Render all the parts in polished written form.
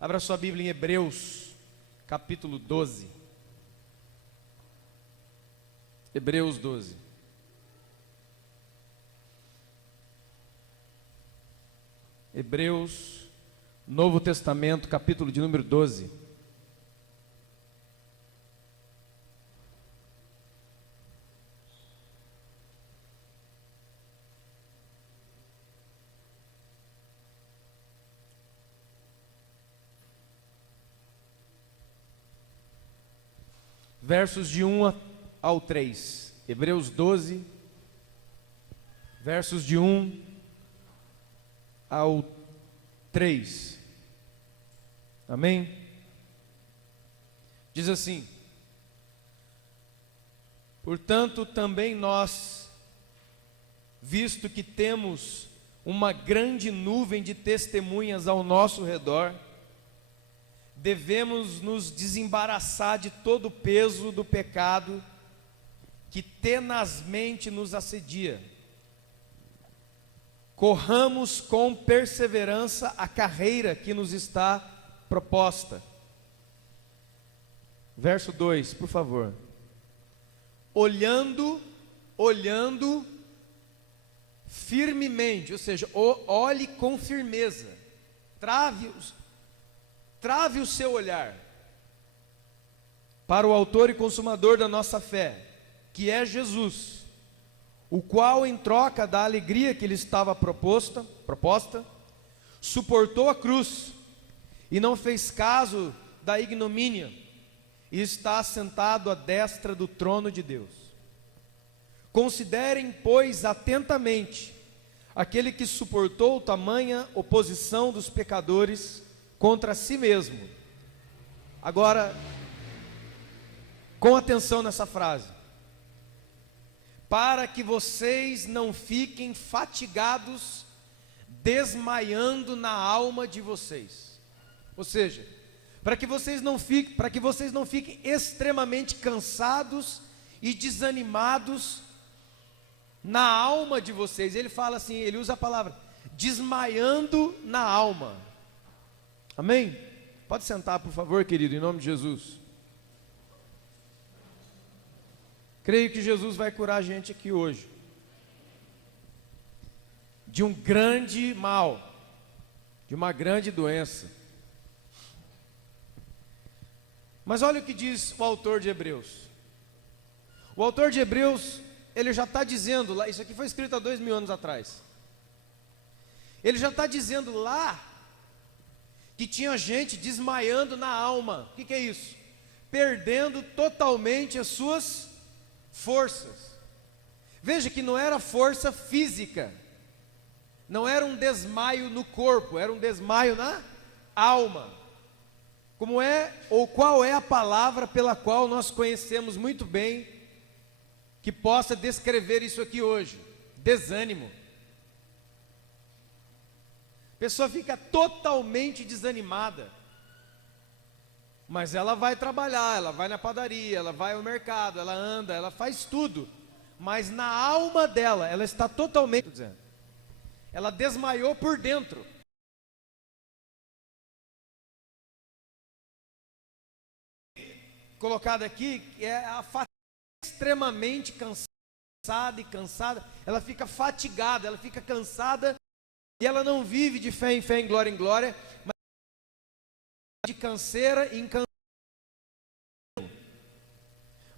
Abra sua Bíblia em Hebreus, capítulo 12. Hebreus 12. Hebreus, Novo Testamento, capítulo de número 12. Versos de 1 ao 3. Hebreus 12, versos de 1 ao 3. Amém? Diz assim: portanto, também nós, visto que temos uma grande nuvem de testemunhas ao nosso redor, devemos nos desembaraçar de todo o peso do pecado que tenazmente nos assedia. Corramos com perseverança a carreira que nos está proposta. Verso 2, por favor. Olhando firmemente, ou seja, olhe com firmeza, trave o seu olhar para o autor e consumador da nossa fé, que é Jesus, o qual, em troca da alegria que lhe estava proposta, suportou a cruz e não fez caso da ignomínia, e está sentado à destra do trono de Deus. Considerem, pois, atentamente aquele que suportou tamanha oposição dos pecadores contra si mesmo. Agora, com atenção nessa frase: para que vocês não fiquem fatigados, desmaiando na alma de vocês. Ou seja, para que vocês não fiquem extremamente cansados e desanimados na alma de vocês. Ele fala assim, ele usa a palavra desmaiando na alma. Amém? Pode sentar, por favor, querido, em nome de Jesus. Creio que Jesus vai curar a gente aqui hoje de um grande mal, de uma grande doença. Mas olha o que diz o autor de Hebreus. O autor de Hebreus, ele já está dizendo lá, isso aqui foi escrito há 2000 anos atrás. Ele já está dizendo lá que tinha gente desmaiando na alma. O que é isso? Perdendo totalmente as suas forças. Veja que não era força física, não era um desmaio no corpo, era um desmaio na alma. Como é, ou qual é a palavra pela qual nós conhecemos muito bem, que possa descrever isso aqui hoje? Desânimo. A pessoa fica totalmente desanimada, mas ela vai trabalhar, ela vai na padaria, ela vai ao mercado, ela anda, ela faz tudo, mas na alma dela, ela está totalmente, ela desmaiou por dentro. Colocado aqui, é a fatiga, extremamente cansada, ela fica fatigada, ela fica cansada, e ela não vive de fé em glória em glória, mas de canseira em canseira.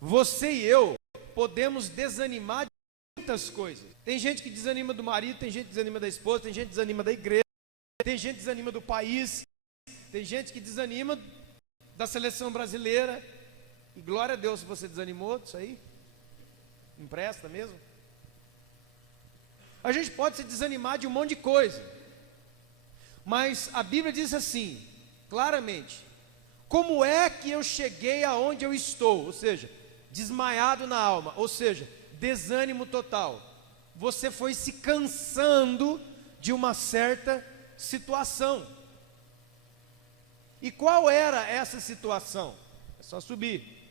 Você e eu podemos desanimar de muitas coisas. Tem gente que desanima do marido, tem gente que desanima da esposa, tem gente que desanima da igreja, tem gente que desanima do país, tem gente que desanima da seleção brasileira. E glória a Deus se você desanimou disso aí. Empresta mesmo. A gente pode se desanimar de um monte de coisa, mas a Bíblia diz assim, claramente: como é que eu cheguei aonde eu estou? Ou seja, desmaiado na alma, ou seja, desânimo total. Você foi se cansando de uma certa situação. E qual era essa situação? É só subir.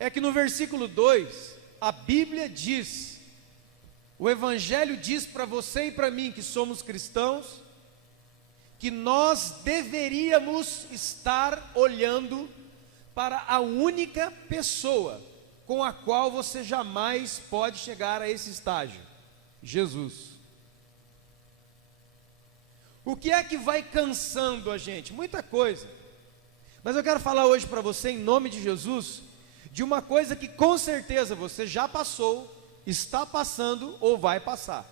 É que no versículo 2, a Bíblia diz, o Evangelho diz para você e para mim que somos cristãos, que nós deveríamos estar olhando para a única pessoa com a qual você jamais pode chegar a esse estágio: Jesus. O que é que vai cansando a gente? Muita coisa. Mas eu quero falar hoje para você, em nome de Jesus, de uma coisa que com certeza você já passou, está passando ou vai passar.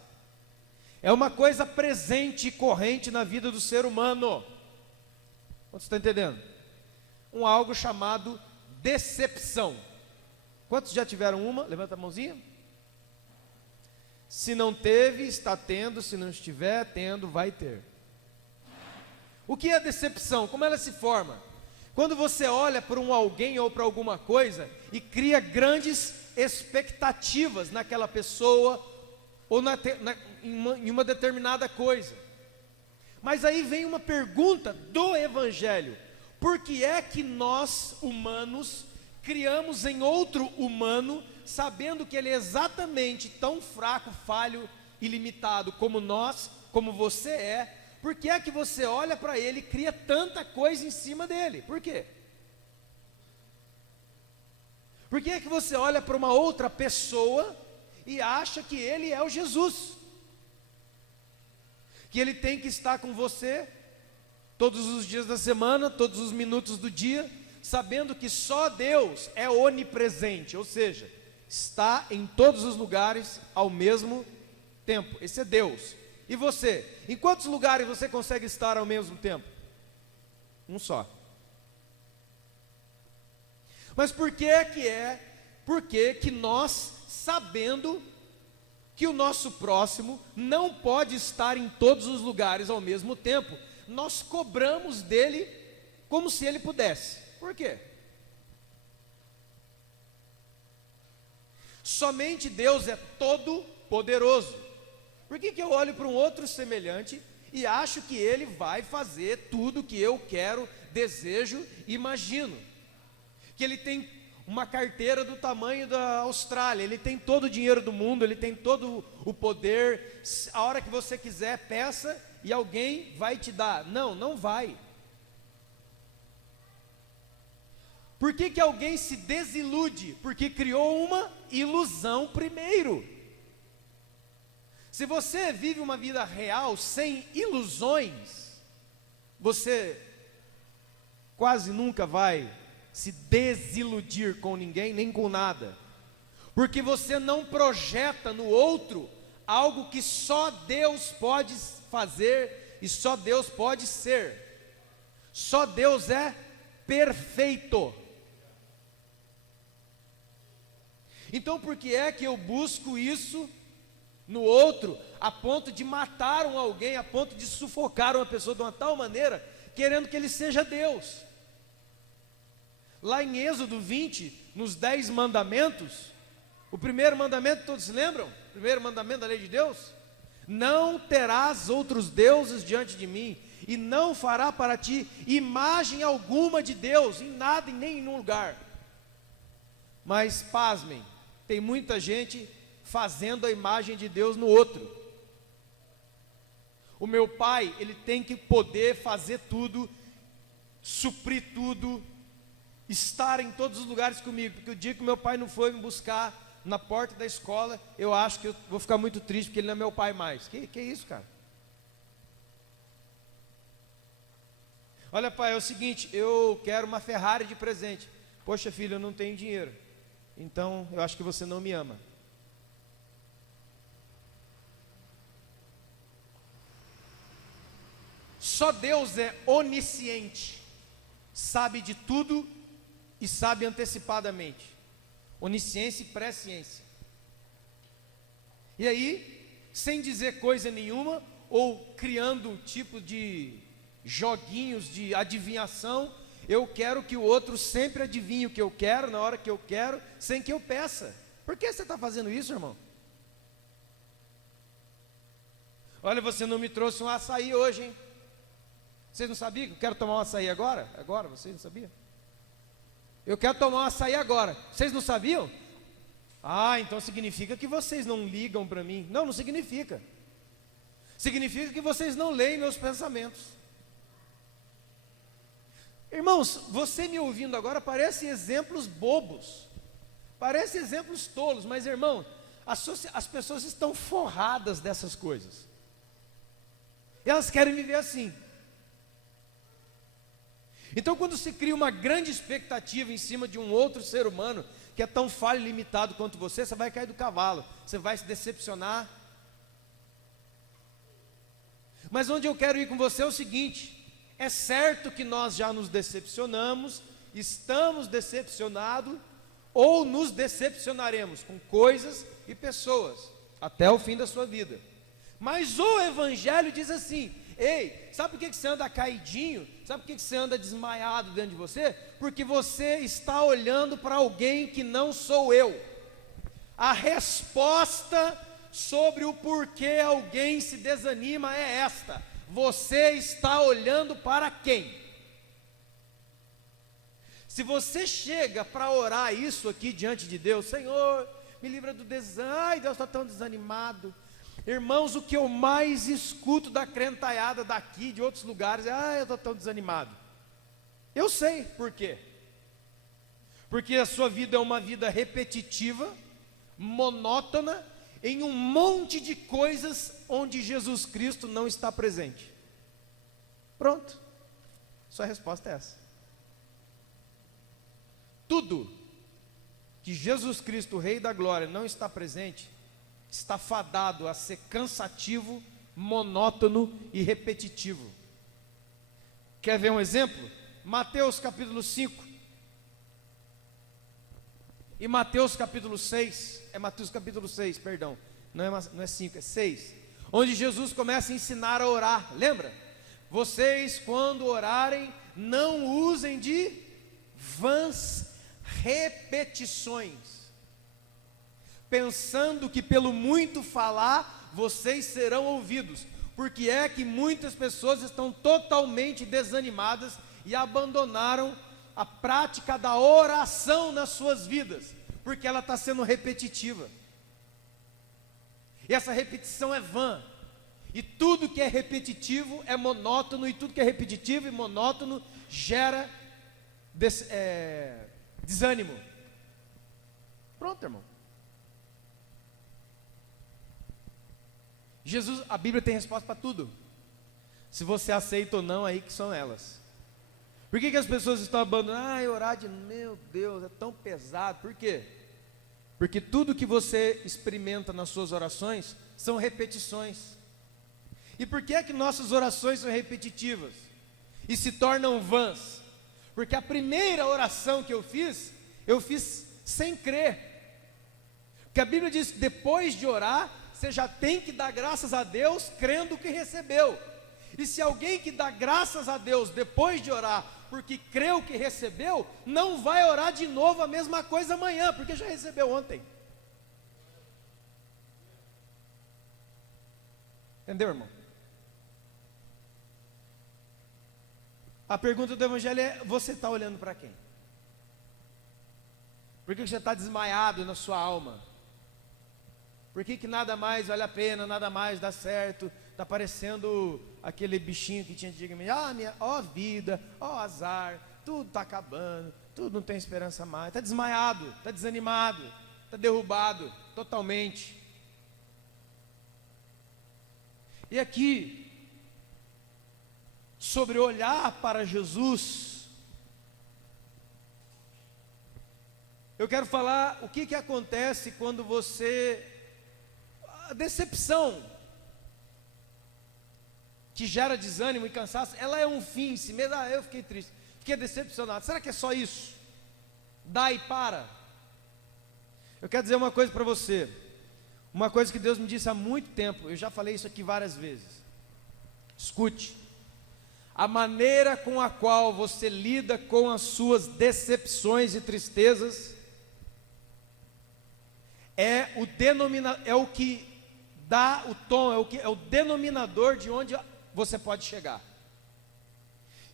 É uma coisa presente e corrente na vida do ser humano. Você está entendendo? Algo chamado decepção. Quantos já tiveram uma? Levanta a mãozinha. Se não teve, está tendo. Se não estiver tendo, vai ter. O que é decepção? Como ela se forma? Quando você olha para um alguém ou para alguma coisa e cria grandes expectativas naquela pessoa ou em uma determinada coisa. Mas aí vem uma pergunta do Evangelho: por que é que nós, humanos, criamos em outro humano, sabendo que ele é exatamente tão fraco, falho e limitado como nós, como você é? Por que é que você olha para ele e cria tanta coisa em cima dele? Por quê? Por que é que você olha para uma outra pessoa e acha que ele é o Jesus? Que ele tem que estar com você todos os dias da semana, todos os minutos do dia, sabendo que só Deus é onipresente, ou seja, está em todos os lugares ao mesmo tempo. Esse é Deus. E você? Em quantos lugares você consegue estar ao mesmo tempo? Um só. Mas por que nós, sabendo que o nosso próximo não pode estar em todos os lugares ao mesmo tempo, nós cobramos dele como se ele pudesse? Por quê? Somente Deus é todo poderoso. Por que eu olho para um outro semelhante e acho que ele vai fazer tudo o que eu quero, desejo, imagino? Que ele tem uma carteira do tamanho da Austrália, ele tem todo o dinheiro do mundo, ele tem todo o poder, a hora que você quiser, peça e alguém vai te dar. Não, não vai. Por que alguém se desilude? Porque criou uma ilusão primeiro. Se você vive uma vida real, sem ilusões, você quase nunca vai se desiludir com ninguém, nem com nada, porque você não projeta no outro algo que só Deus pode fazer e só Deus pode ser. Só Deus é perfeito. Então por que é que eu busco isso no outro, a ponto de matar alguém, a ponto de sufocar uma pessoa de uma tal maneira, querendo que ele seja Deus? Lá em Êxodo 20, nos 10 mandamentos, o primeiro mandamento, todos se lembram? O primeiro mandamento da lei de Deus: não terás outros deuses diante de mim, e não fará para ti imagem alguma de Deus, em nada e nem em nenhum lugar. Mas pasmem, tem muita gente fazendo a imagem de Deus no outro. O meu pai, ele tem que poder fazer tudo, suprir tudo, estar em todos os lugares comigo, porque o dia que o meu pai não foi me buscar na porta da escola, eu acho que eu vou ficar muito triste, porque ele não é meu pai mais. Que isso, cara? Olha, pai, é o seguinte, eu quero uma Ferrari de presente. Poxa, filho, eu não tenho dinheiro, então eu acho que você não me ama. Só Deus é onisciente, sabe de tudo e sabe antecipadamente. Onisciência e presciência. E aí, sem dizer coisa nenhuma, ou criando um tipo de joguinhos de adivinhação, eu quero que o outro sempre adivinhe o que eu quero, na hora que eu quero, sem que eu peça. Por que você está fazendo isso, irmão? Olha, você não me trouxe um açaí hoje, hein? Vocês não sabiam que eu quero tomar um açaí agora? Agora, vocês não sabiam? Eu quero tomar um açaí agora. Vocês não sabiam? Ah, então significa que vocês não ligam para mim. Não, não significa. Significa que vocês não leem meus pensamentos. Irmãos, você me ouvindo agora parece exemplos bobos, parece exemplos tolos, mas irmão, as pessoas estão forradas dessas coisas. Elas querem viver assim. Então, quando se cria uma grande expectativa em cima de um outro ser humano que é tão falho e limitado quanto você vai cair do cavalo, você vai se decepcionar. Mas onde eu quero ir com você é o seguinte: é certo que nós já nos decepcionamos, estamos decepcionados, ou nos decepcionaremos com coisas e pessoas, até o fim da sua vida. Mas o Evangelho diz assim: ei, sabe por que você anda caidinho? Sabe por que você anda desmaiado dentro de você? Porque você está olhando para alguém que não sou eu. A resposta sobre o porquê alguém se desanima é esta: você está olhando para quem? Se você chega para orar isso aqui diante de Deus: Senhor, me livra do desânimo, ai, Deus está tão desanimado. Irmãos, o que eu mais escuto da crentaiada daqui, de outros lugares, é: ai, eu estou tão desanimado. Eu sei por quê. Porque a sua vida é uma vida repetitiva, monótona, em um monte de coisas onde Jesus Cristo não está presente. Pronto, sua resposta é essa. Tudo que Jesus Cristo, o Rei da Glória, não está presente, está fadado a ser cansativo, monótono e repetitivo. Quer ver um exemplo? Mateus capítulo 5 e Mateus capítulo 6, é Mateus capítulo 6, perdão, não é 5, é 6, onde Jesus começa a ensinar a orar, lembra? Vocês, quando orarem, não usem de vãs repetições, pensando que pelo muito falar, vocês serão ouvidos. Porque é que muitas pessoas estão totalmente desanimadas e abandonaram a prática da oração nas suas vidas, porque ela está sendo repetitiva, e essa repetição é vã, e tudo que é repetitivo é monótono, e tudo que é repetitivo e monótono gera desânimo. Pronto, irmão. Jesus, a Bíblia tem resposta para tudo. Se você aceita ou não, aí que são elas. Por que as pessoas estão abandonando? Orar meu Deus, é tão pesado. Por quê? Porque tudo que você experimenta nas suas orações são repetições. E por que é que nossas orações são repetitivas e se tornam vãs? Porque a primeira oração que eu fiz sem crer. Porque a Bíblia diz que depois de orar, você já tem que dar graças a Deus crendo que recebeu. E se alguém que dá graças a Deus depois de orar, porque creu que recebeu, não vai orar de novo a mesma coisa amanhã, porque já recebeu ontem. Entendeu, irmão? A pergunta do Evangelho é: você está olhando para quem? Por que você está desmaiado na sua alma? Por que nada mais vale a pena, nada mais dá certo? Está parecendo aquele bichinho que tinha antigamente: ó vida, ó azar, tudo está acabando, tudo não tem esperança mais. Está desmaiado, está desanimado, está derrubado totalmente. E aqui, sobre olhar para Jesus, eu quero falar o que acontece quando você... A decepção que gera desânimo e cansaço, ela é um fim em si mesmo. Eu fiquei triste, fiquei decepcionado. Será que é só isso? Dá e para? Eu quero dizer uma coisa para você, uma coisa que Deus me disse há muito tempo. Eu já falei isso aqui várias vezes. Escute: a maneira com a qual você lida com as suas decepções e tristezas é o que dá o tom, é o denominador de onde você pode chegar.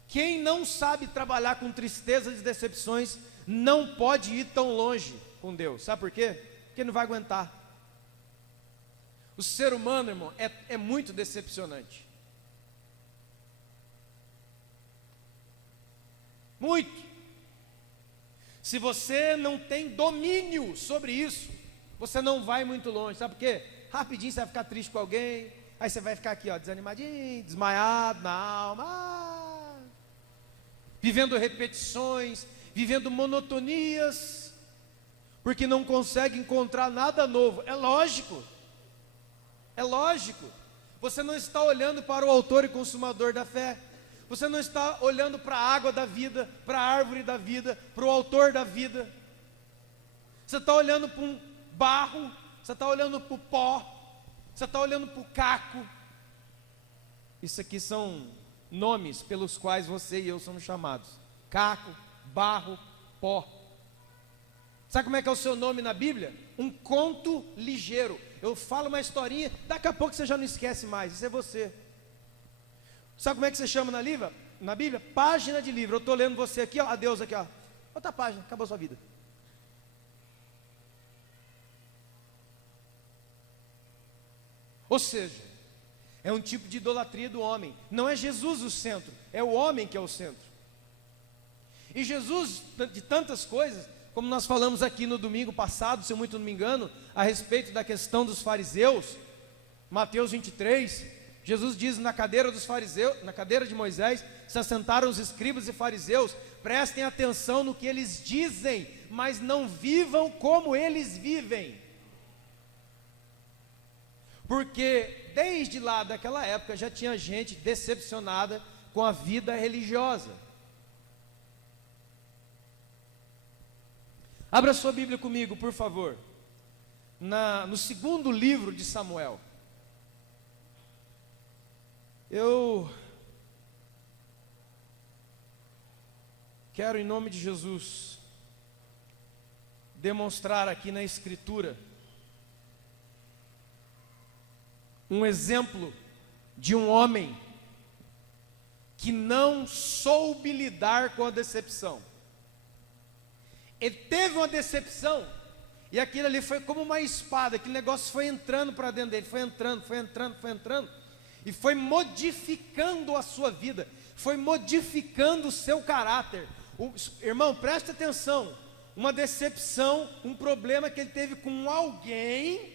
Quem não sabe trabalhar com tristezas e decepções não pode ir tão longe com Deus. Sabe por quê? porque não vai aguentar. O ser humano, irmão, é muito decepcionante. Muito. Se você não tem domínio sobre isso, você não vai muito longe. Sabe por quê? Rapidinho você vai ficar triste com alguém, aí você vai ficar aqui, ó, desanimadinho, desmaiado na alma, vivendo repetições, vivendo monotonias, porque não consegue encontrar nada novo. É lógico. Você não está olhando para o autor e consumador da fé. Você não está olhando para a água da vida, para a árvore da vida, para o autor da vida. Você está olhando para um barro, você está olhando para o pó, você está olhando para o caco. Isso aqui são nomes pelos quais você e eu somos chamados: caco, barro, pó. Sabe como é que é o seu nome na Bíblia? Um conto ligeiro. Eu falo uma historinha, daqui a pouco você já não esquece mais. Isso é você. Sabe como é que você chama na Bíblia? Página de livro. Eu estou lendo você aqui, ó, adeus aqui, ó. Outra página, acabou a sua vida. Ou seja, é um tipo de idolatria do homem. Não é Jesus o centro, é o homem que é o centro. E Jesus, de tantas coisas, como nós falamos aqui no domingo passado, se eu muito não me engano, a respeito da questão dos fariseus, Mateus 23, Jesus diz: na cadeira dos fariseus, na cadeira de Moisés, se assentaram os escribas e fariseus. Prestem atenção no que eles dizem, mas não vivam como eles vivem. Porque desde lá daquela época já tinha gente decepcionada com a vida religiosa. Abra sua Bíblia comigo, por favor, no segundo livro de Samuel. Eu quero, em nome de Jesus, demonstrar aqui na Escritura um exemplo de um homem que não soube lidar com a decepção. Ele teve uma decepção, e aquilo ali foi como uma espada, aquele negócio foi entrando para dentro dele, foi entrando, e foi modificando a sua vida, foi modificando o seu caráter. Irmão, preste atenção, uma decepção, um problema que ele teve com alguém,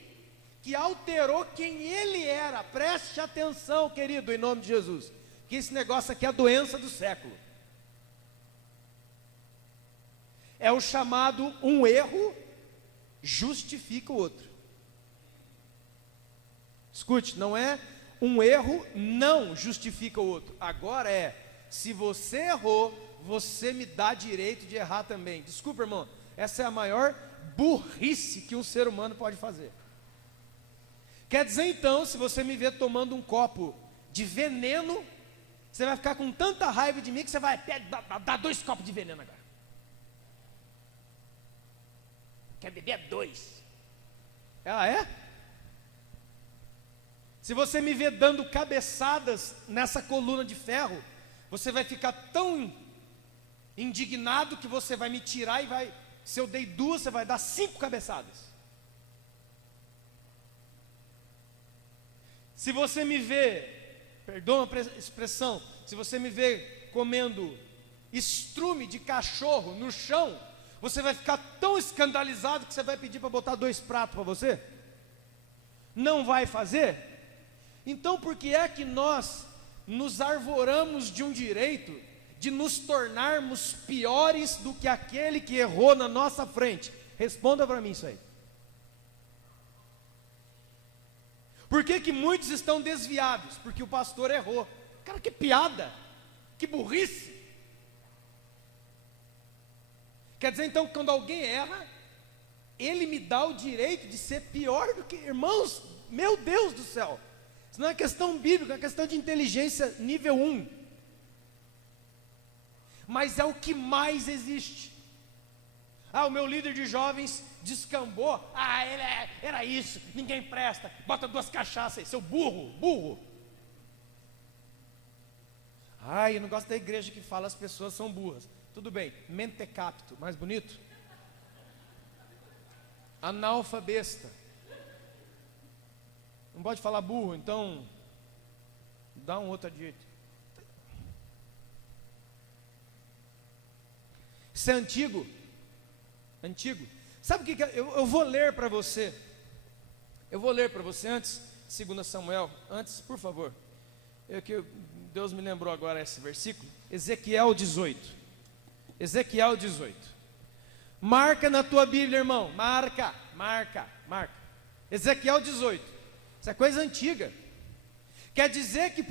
que alterou quem ele era. Preste atenção, querido, em nome de Jesus, que esse negócio aqui é a doença do século. É o chamado: um erro justifica o outro. Escute, não é um erro não justifica o outro. Agora se você errou, você me dá direito de errar também. Desculpa, irmão, essa é a maior burrice que um ser humano pode fazer. Quer dizer então, se você me ver tomando um copo de veneno, você vai ficar com tanta raiva de mim que você vai dar 2 copos de veneno agora. Quer beber 2? Ah, é? Se você me ver dando cabeçadas nessa coluna de ferro, você vai ficar tão indignado que você vai me tirar e vai, se eu dei 2, você vai dar 5 cabeçadas. Se você me vê, perdoa a expressão, se você me vê comendo estrume de cachorro no chão, você vai ficar tão escandalizado que você vai pedir para botar 2 pratos para você? Não vai fazer? Então por que é que nós nos arvoramos de um direito de nos tornarmos piores do que aquele que errou na nossa frente? Responda para mim isso aí. Por que que muitos estão desviados? Porque o pastor errou. Cara, que piada, que burrice. Quer dizer então que quando alguém erra, ele me dá o direito de ser pior do que... Irmãos, meu Deus do céu, isso não é questão bíblica, é questão de inteligência nível 1. Mas é o que mais existe. O meu líder de jovens descambou. Ele era isso, ninguém presta, bota 2 cachaças aí, seu burro. Eu não gosto da igreja que fala as pessoas são burras. Tudo bem, mentecapto, mais bonito. Analfabesta. Não pode falar burro, então dá um outro adjetivo. Isso é antigo. Antigo. Sabe o que eu vou ler para você? Eu vou ler para você antes, 2 Samuel, antes, por favor. Deus me lembrou agora esse versículo. Ezequiel 18. Ezequiel 18. Marca na tua Bíblia, irmão. Marca. Ezequiel 18. Isso é coisa antiga. Quer dizer que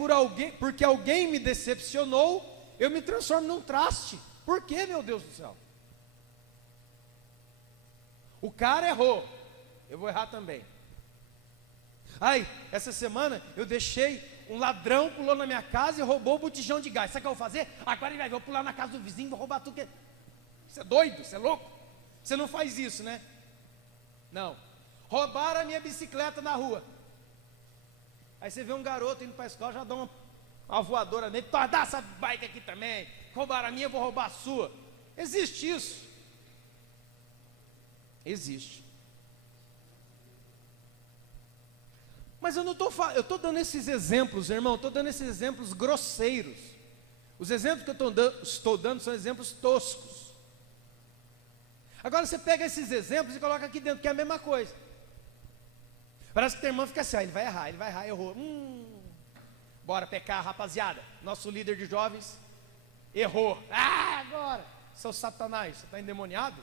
porque alguém me decepcionou, eu me transformo num traste. Por quê, meu Deus do céu? O cara errou, eu vou errar também. Ai, essa semana eu deixei um ladrão, pulou na minha casa e roubou o botijão de gás. Sabe o que eu vou fazer? Agora ele vai, vou pular na casa do vizinho, vou roubar tudo. Você é doido? Você é louco? Você não faz isso, né? Não. Roubaram a minha bicicleta na rua. Aí você vê um garoto indo para a escola, já dá uma voadora nele. Dá essa bike aqui também. Roubaram a minha, eu vou roubar a sua. Existe isso. Existe. Mas eu não estou falando, eu estou dando esses exemplos, irmão, estou dando esses exemplos grosseiros. Os exemplos que eu estou dando são exemplos toscos. Agora você pega esses exemplos e coloca aqui dentro, que é a mesma coisa. Parece que o irmão fica assim, ele vai errar, errou. Bora pecar, rapaziada. Nosso líder de jovens errou. Agora, seu Satanás, você está endemoniado?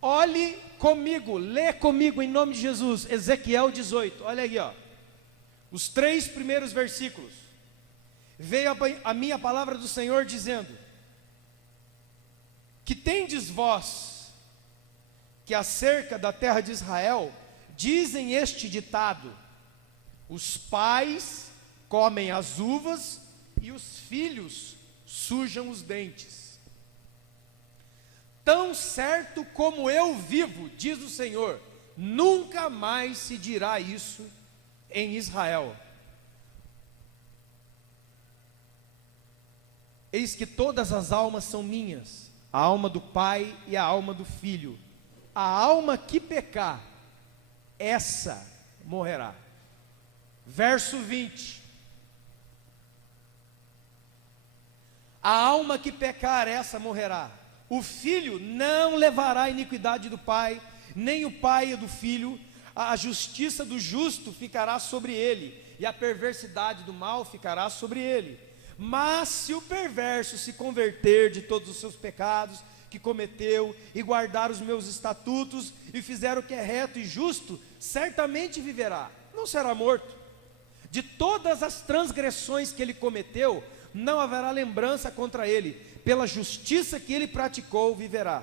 Olhe comigo, lê comigo em nome de Jesus, Ezequiel 18, olha aí, ó. Os 3 primeiros versículos. Veio a minha palavra do Senhor dizendo: que tendes vós, que acerca da terra de Israel, dizem este ditado: os pais comem as uvas e os filhos sujam os dentes. Tão certo como eu vivo, diz o Senhor, nunca mais se dirá isso em Israel. Eis que todas as almas são minhas, a alma do pai e a alma do filho. A alma que pecar, essa morrerá. Verso 20. A alma que pecar, essa morrerá. O filho não levará a iniquidade do pai, nem o pai do filho. A justiça do justo ficará sobre ele, e a perversidade do mal ficará sobre ele. Mas se o perverso se converter de todos os seus pecados que cometeu, e guardar os meus estatutos, e fizer o que é reto e justo, certamente viverá, não será morto. De todas as transgressões que ele cometeu, não haverá lembrança contra ele. Pela justiça que ele praticou, viverá.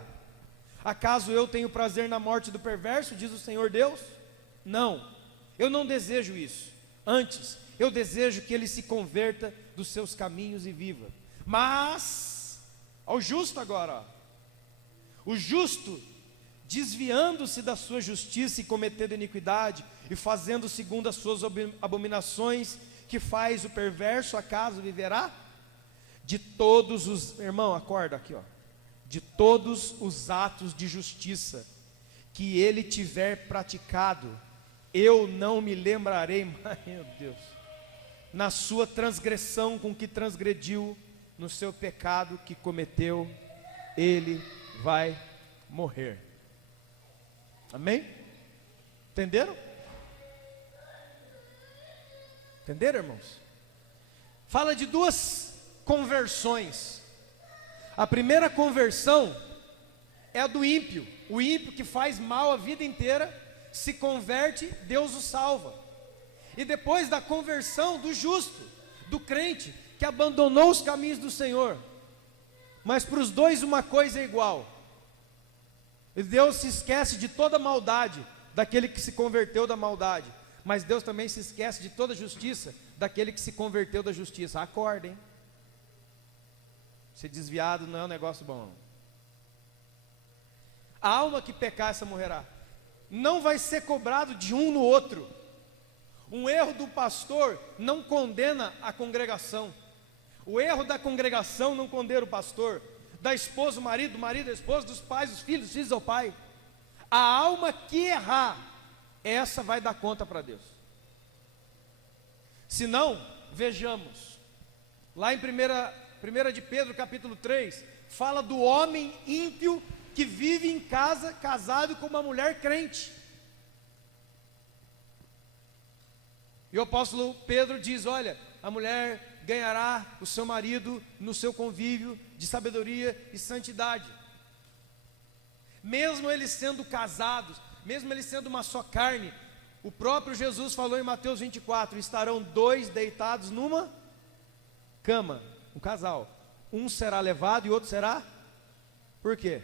Acaso eu tenho prazer na morte do perverso, diz o Senhor Deus? Não, eu não desejo isso. Antes, eu desejo que ele se converta dos seus caminhos e viva. Mas, ao justo agora, ó. O justo, desviando-se da sua justiça e cometendo iniquidade, e fazendo segundo as suas abominações, que faz o perverso, acaso viverá? De todos os, irmão, acorda aqui, ó. De todos os atos de justiça que ele tiver praticado, eu não me lembrarei mais, meu Deus, na sua transgressão com que transgrediu, no seu pecado que cometeu, ele vai morrer. Amém? Entenderam? Entenderam, irmãos? Fala de 2 conversões. A primeira conversão é a do ímpio. O ímpio que faz mal a vida inteira, se converte, Deus o salva. E depois da conversão do justo, do crente, que abandonou os caminhos do Senhor. Mas para os dois uma coisa é igual. Deus se esquece de toda maldade daquele que se converteu da maldade. Mas Deus também se esquece de toda justiça daquele que se converteu da justiça. Acorda, hein? Ser desviado não é um negócio bom. A alma que pecar, essa morrerá. Não vai ser cobrado de um no outro. Um erro do pastor não condena a congregação. O erro da congregação não condena o pastor. Da esposa, o marido a esposa, dos pais, os filhos ao pai. A alma que errar, essa vai dar conta para Deus. Se não, vejamos, lá em 1 de Pedro capítulo 3, fala do homem ímpio que vive em casa, casado com uma mulher crente. E o apóstolo Pedro diz, olha, a mulher ganhará o seu marido no seu convívio de sabedoria e santidade. Mesmo eles sendo casados, mesmo eles sendo uma só carne, o próprio Jesus falou em Mateus 24, estarão dois deitados numa cama, um casal. Um será levado e outro será? Por quê?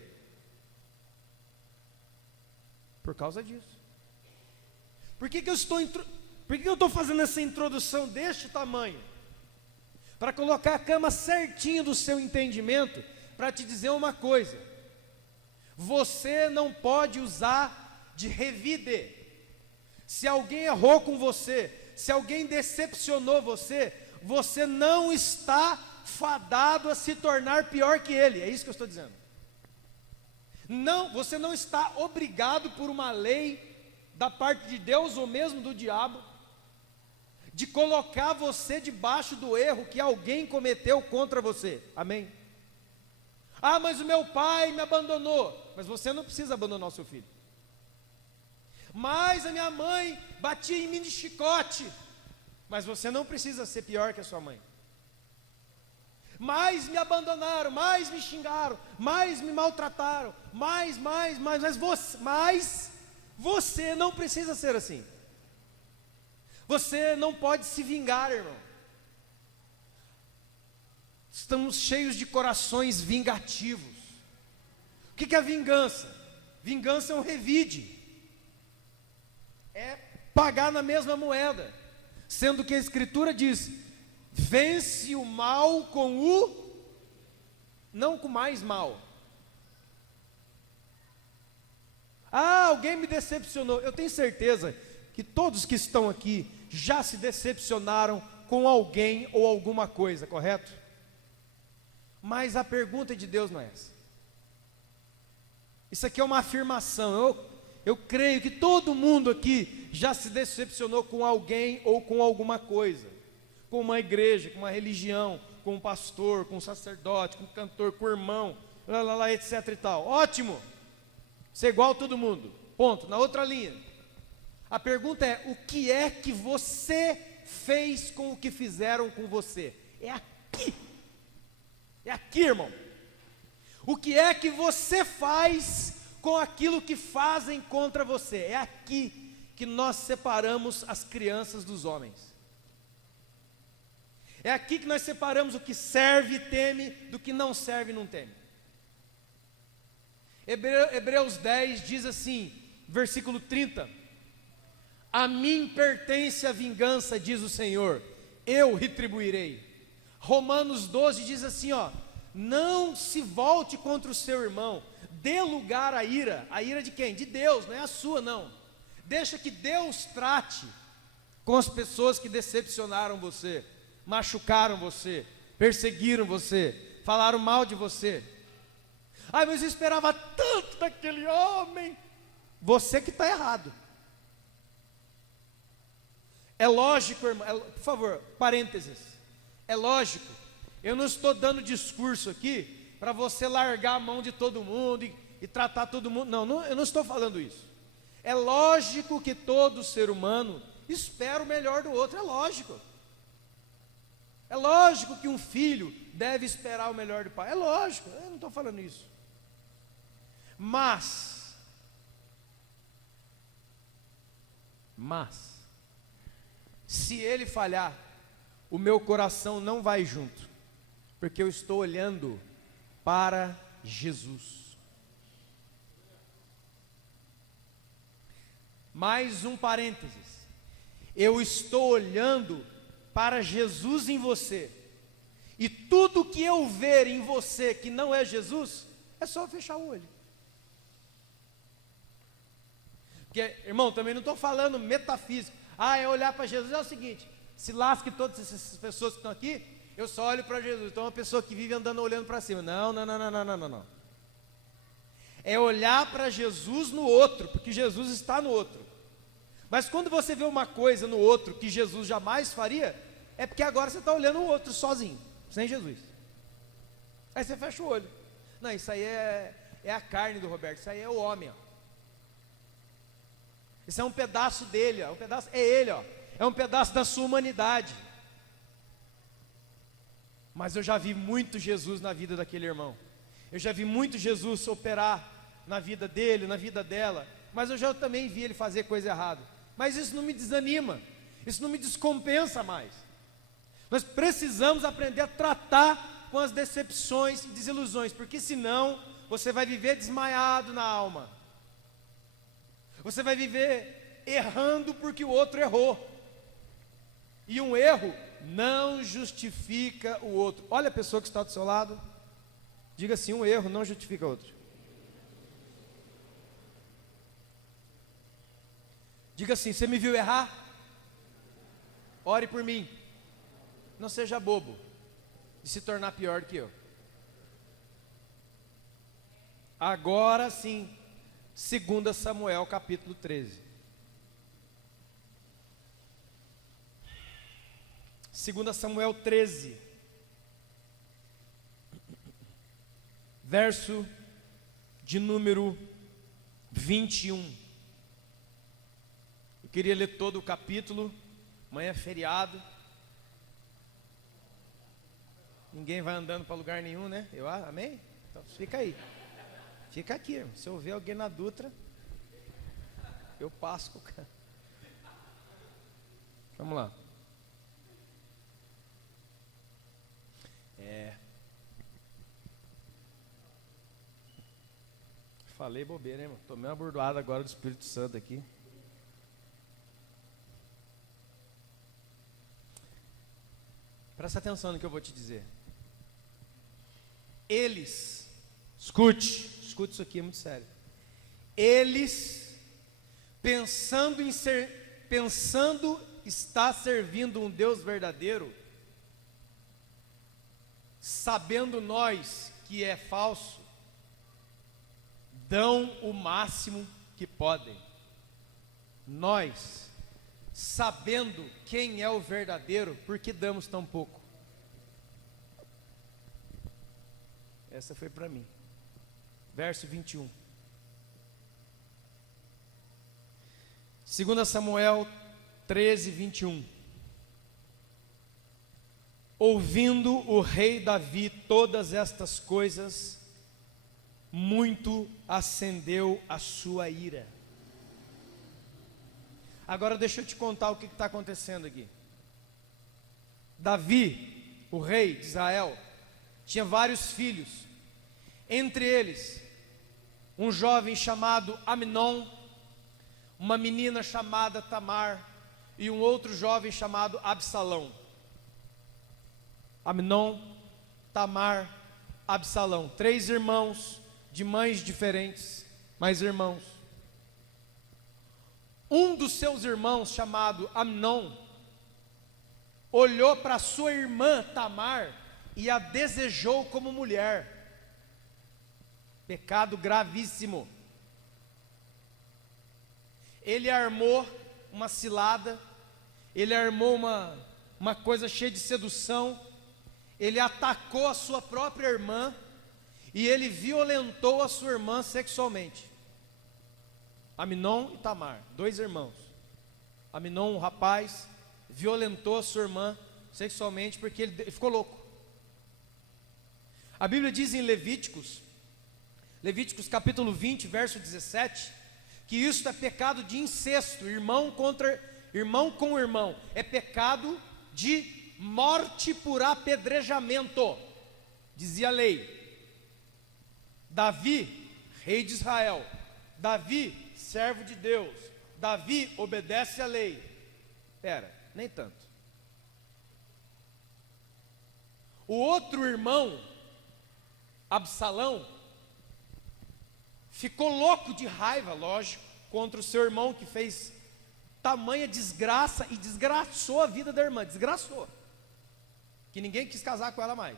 Por causa disso. Por que eu estou fazendo essa introdução deste tamanho? Para colocar a cama certinho do seu entendimento, para te dizer uma coisa. Você não pode usar de revide. Se alguém errou com você, se alguém decepcionou você, você não está fadado a se tornar pior que ele. É isso que eu estou dizendo. Não, você não está obrigado por uma lei da parte de Deus ou mesmo do diabo de colocar você debaixo do erro que alguém cometeu contra você. Amém? Ah, mas o meu pai me abandonou. Mas você não precisa abandonar o seu filho. Mas a minha mãe batia em mim de chicote. Mas você não precisa ser pior que a sua mãe. Mais me abandonaram, mais me xingaram, mais me maltrataram, mas você não precisa ser assim. Você não pode se vingar, irmão. Estamos cheios de corações vingativos. O que é vingança? Vingança é um revide. É pagar na mesma moeda. Sendo que a Escritura diz: vence o mal com o, não com mais mal. Ah, alguém me decepcionou. Eu tenho certeza que todos que estão aqui já se decepcionaram com alguém ou alguma coisa, correto? Mas a pergunta de Deus não é essa. Isso aqui é uma afirmação. Eu creio que todo mundo aqui já se decepcionou com alguém ou com alguma coisa. Com uma igreja, com uma religião, com um pastor, com um sacerdote, com um cantor, com um irmão, etc e tal. Ótimo! Você é igual a todo mundo. Ponto. Na outra linha. A pergunta é: o que é que você fez com o que fizeram com você? É aqui. É aqui, irmão. O que é que você faz com aquilo que fazem contra você? É aqui que nós separamos as crianças dos homens. É aqui que nós separamos o que serve e teme do que não serve e não teme. Hebreus 10 diz assim, versículo 30: a mim pertence a vingança, diz o Senhor, eu retribuirei. Romanos 12 diz assim, ó: não se volte contra o seu irmão, dê lugar à ira. A ira de quem? De Deus, não é a sua não. Deixa que Deus trate com as pessoas que decepcionaram você, machucaram você, perseguiram você, falaram mal de você. Ai, mas eu esperava tanto daquele homem. Você que está errado. É lógico, irmão, por favor, parênteses. É lógico, eu não estou dando discurso aqui para você largar a mão de todo mundo e tratar todo mundo. Não, eu não estou falando isso. É lógico que todo ser humano espera o melhor do outro, é lógico. É lógico que um filho deve esperar o melhor do pai, é lógico, eu não estou falando isso. Mas, se ele falhar, o meu coração não vai junto, porque eu estou olhando para Jesus. Mais um parênteses, eu estou olhando para Jesus em você, e tudo que eu ver em você que não é Jesus, é só fechar o olho. Porque, irmão, também não estou falando metafísico. É olhar para Jesus, é o seguinte: se lasque todas essas pessoas que estão aqui, eu só olho para Jesus. Então, uma pessoa que vive andando olhando para cima. Não. é olhar para Jesus no outro, porque Jesus está no outro. Mas quando você vê uma coisa no outro que Jesus jamais faria, é porque agora você está olhando o outro sozinho, sem Jesus. Aí você fecha o olho. Não, isso aí é a carne do Roberto, isso aí é o homem, ó. Isso é um pedaço dele, ó. É ele, ó. É um pedaço da sua humanidade. Mas eu já vi muito Jesus na vida daquele irmão. Eu já vi muito Jesus operar na vida dele, na vida dela. Mas eu já também vi ele fazer coisa errada. Mas isso não me desanima. Isso não me descompensa mais. Nós precisamos aprender a tratar com as decepções e desilusões, porque senão você vai viver desmaiado na alma. Você vai viver errando porque o outro errou. E um erro não justifica o outro. Olha a pessoa que está do seu lado. Diga assim: um erro não justifica o outro. Diga assim: você me viu errar? Ore por mim. Não seja bobo de se tornar pior do que eu. Agora sim, 2 Samuel capítulo 13. 2 Samuel 13, verso de número 21. Eu queria ler todo o capítulo. Amanhã é feriado. Ninguém vai andando para lugar nenhum, né? Amém? Então fica aí. Fica aqui, irmão. Se eu ver alguém na Dutra, eu passo com o cara. Vamos lá. Falei bobeira, hein, irmão? Tomei uma bordoada agora do Espírito Santo aqui. Presta atenção no que eu vou te dizer. Eles, escute isso aqui, é muito sério. Eles, pensando estar servindo um Deus verdadeiro, sabendo nós que é falso, dão o máximo que podem. Nós, sabendo quem é o verdadeiro, por que damos tão pouco? Essa foi para mim. Verso 21. 2 Samuel 13, 21. Ouvindo o rei Davi todas estas coisas, muito acendeu a sua ira. Agora deixa eu te contar o que está acontecendo aqui. Davi, o rei de Israel, tinha vários filhos. Entre eles, um jovem chamado Amnon, uma menina chamada Tamar e um outro jovem chamado Absalão. Amnon, Tamar, Absalão, 3 irmãos de mães diferentes, mas irmãos. Um dos seus irmãos, chamado Amnon, olhou para sua irmã Tamar e a desejou como mulher. Pecado gravíssimo. Ele armou uma cilada, ele armou uma coisa cheia de sedução, ele atacou a sua própria irmã e ele violentou a sua irmã sexualmente. Amnon e Tamar, 2 irmãos. Amnon, um rapaz, violentou a sua irmã sexualmente porque ele ficou louco. A Bíblia diz em Levíticos capítulo 20, verso 17, que isso é pecado de incesto, irmão com irmão, é pecado de morte por apedrejamento, dizia a lei. Davi, rei de Israel, Davi, servo de Deus, Davi obedece à lei. Nem tanto. O outro irmão, Absalão, ficou louco de raiva, lógico, contra o seu irmão que fez tamanha desgraça e desgraçou a vida da irmã, desgraçou, que ninguém quis casar com ela mais.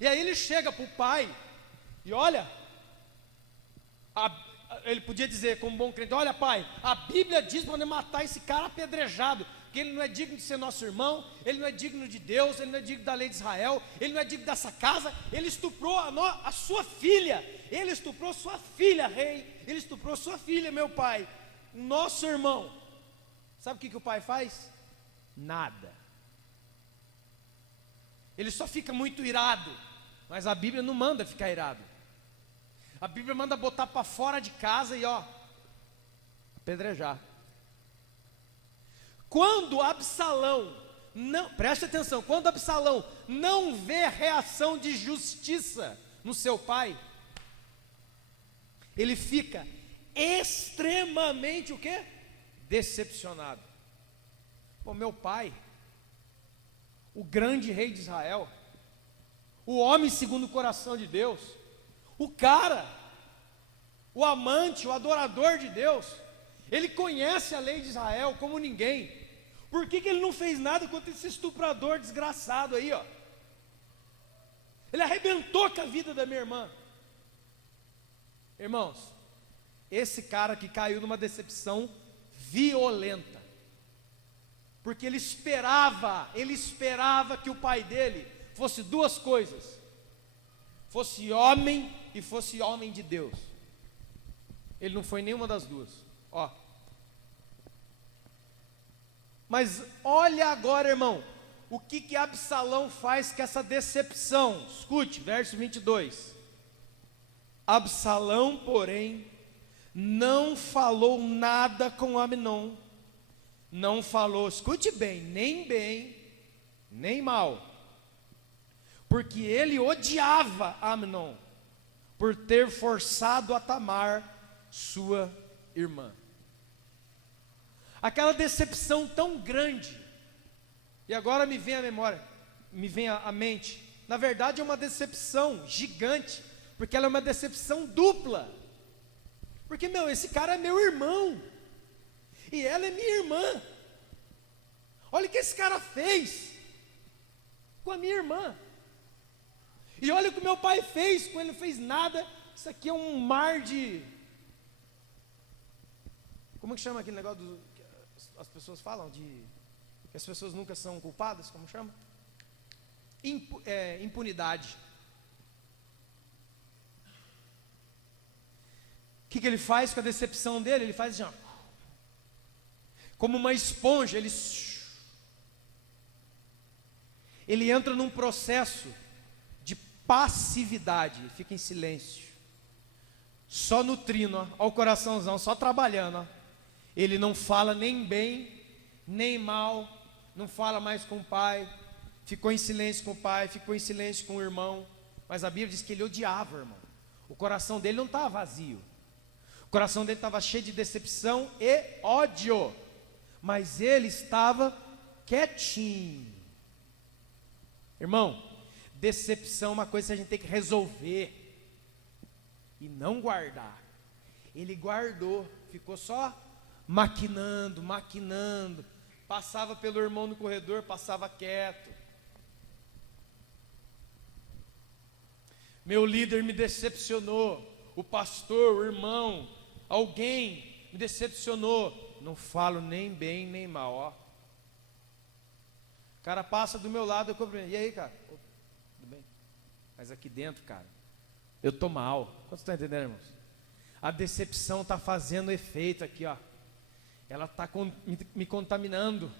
E aí ele chega para o pai e olha, ele podia dizer como bom crente: olha pai, a Bíblia diz para matar esse cara apedrejado, que ele não é digno de ser nosso irmão, ele não é digno de Deus, ele não é digno da lei de Israel, ele não é digno dessa casa, ele estuprou a sua filha, ele estuprou sua filha, rei, ele estuprou sua filha, meu pai, nosso irmão. Sabe o que o pai faz? Nada. Ele só fica muito irado, mas a Bíblia não manda ficar irado. A Bíblia manda botar para fora de casa e apedrejar. Quando Absalão, preste atenção, quando Absalão não vê reação de justiça no seu pai, ele fica extremamente o quê? Decepcionado. Pô, meu pai, o grande rei de Israel, o homem segundo o coração de Deus, o cara, o amante, o adorador de Deus, ele conhece a lei de Israel como ninguém. Por que ele não fez nada contra esse estuprador desgraçado aí, ó? Ele arrebentou com a vida da minha irmã. Irmãos, esse cara que caiu numa decepção violenta, porque ele esperava que o pai dele fosse duas coisas: fosse homem e fosse homem de Deus. Ele não foi nenhuma das duas, ó. Mas olha agora, irmão, o que Absalão faz com essa decepção. Escute, verso 22. Absalão, porém, não falou nada com Amnon. Não falou, escute bem, nem mal. Porque ele odiava Amnon, por ter forçado a Tamar, sua irmã. Aquela decepção tão grande, e agora me vem à memória, me vem à mente, na verdade é uma decepção gigante, porque ela é uma decepção dupla, porque esse cara é meu irmão, e ela é minha irmã. Olha o que esse cara fez com a minha irmã, e olha o que meu pai fez com ele, não fez nada. Isso aqui é um mar de, como que chama aquele negócio as pessoas falam que as pessoas nunca são culpadas, como chama? Impunidade. O que ele faz com a decepção dele? Ele faz assim, como uma esponja, ele entra num processo de passividade, fica em silêncio, só nutrindo, ó o coraçãozão, só trabalhando, ó. Ele não fala nem bem, nem mal, não fala mais com o pai, ficou em silêncio com o pai, ficou em silêncio com o irmão, mas a Bíblia diz que ele odiava o irmão. O coração dele não estava vazio, o coração dele estava cheio de decepção e ódio, mas ele estava quietinho. Irmão, decepção é uma coisa que a gente tem que resolver e não guardar. Ele guardou, ficou só maquinando, passava pelo irmão no corredor, passava quieto. Meu líder me decepcionou, o pastor, o irmão, alguém me decepcionou. Não falo nem bem nem mal, ó. O cara passa do meu lado, eu compreendo. E aí, cara? Tudo bem? Mas aqui dentro, cara, eu tô mal. Quantos estão entendendo, irmãos? A decepção está fazendo efeito aqui, ó. Ela está me contaminando.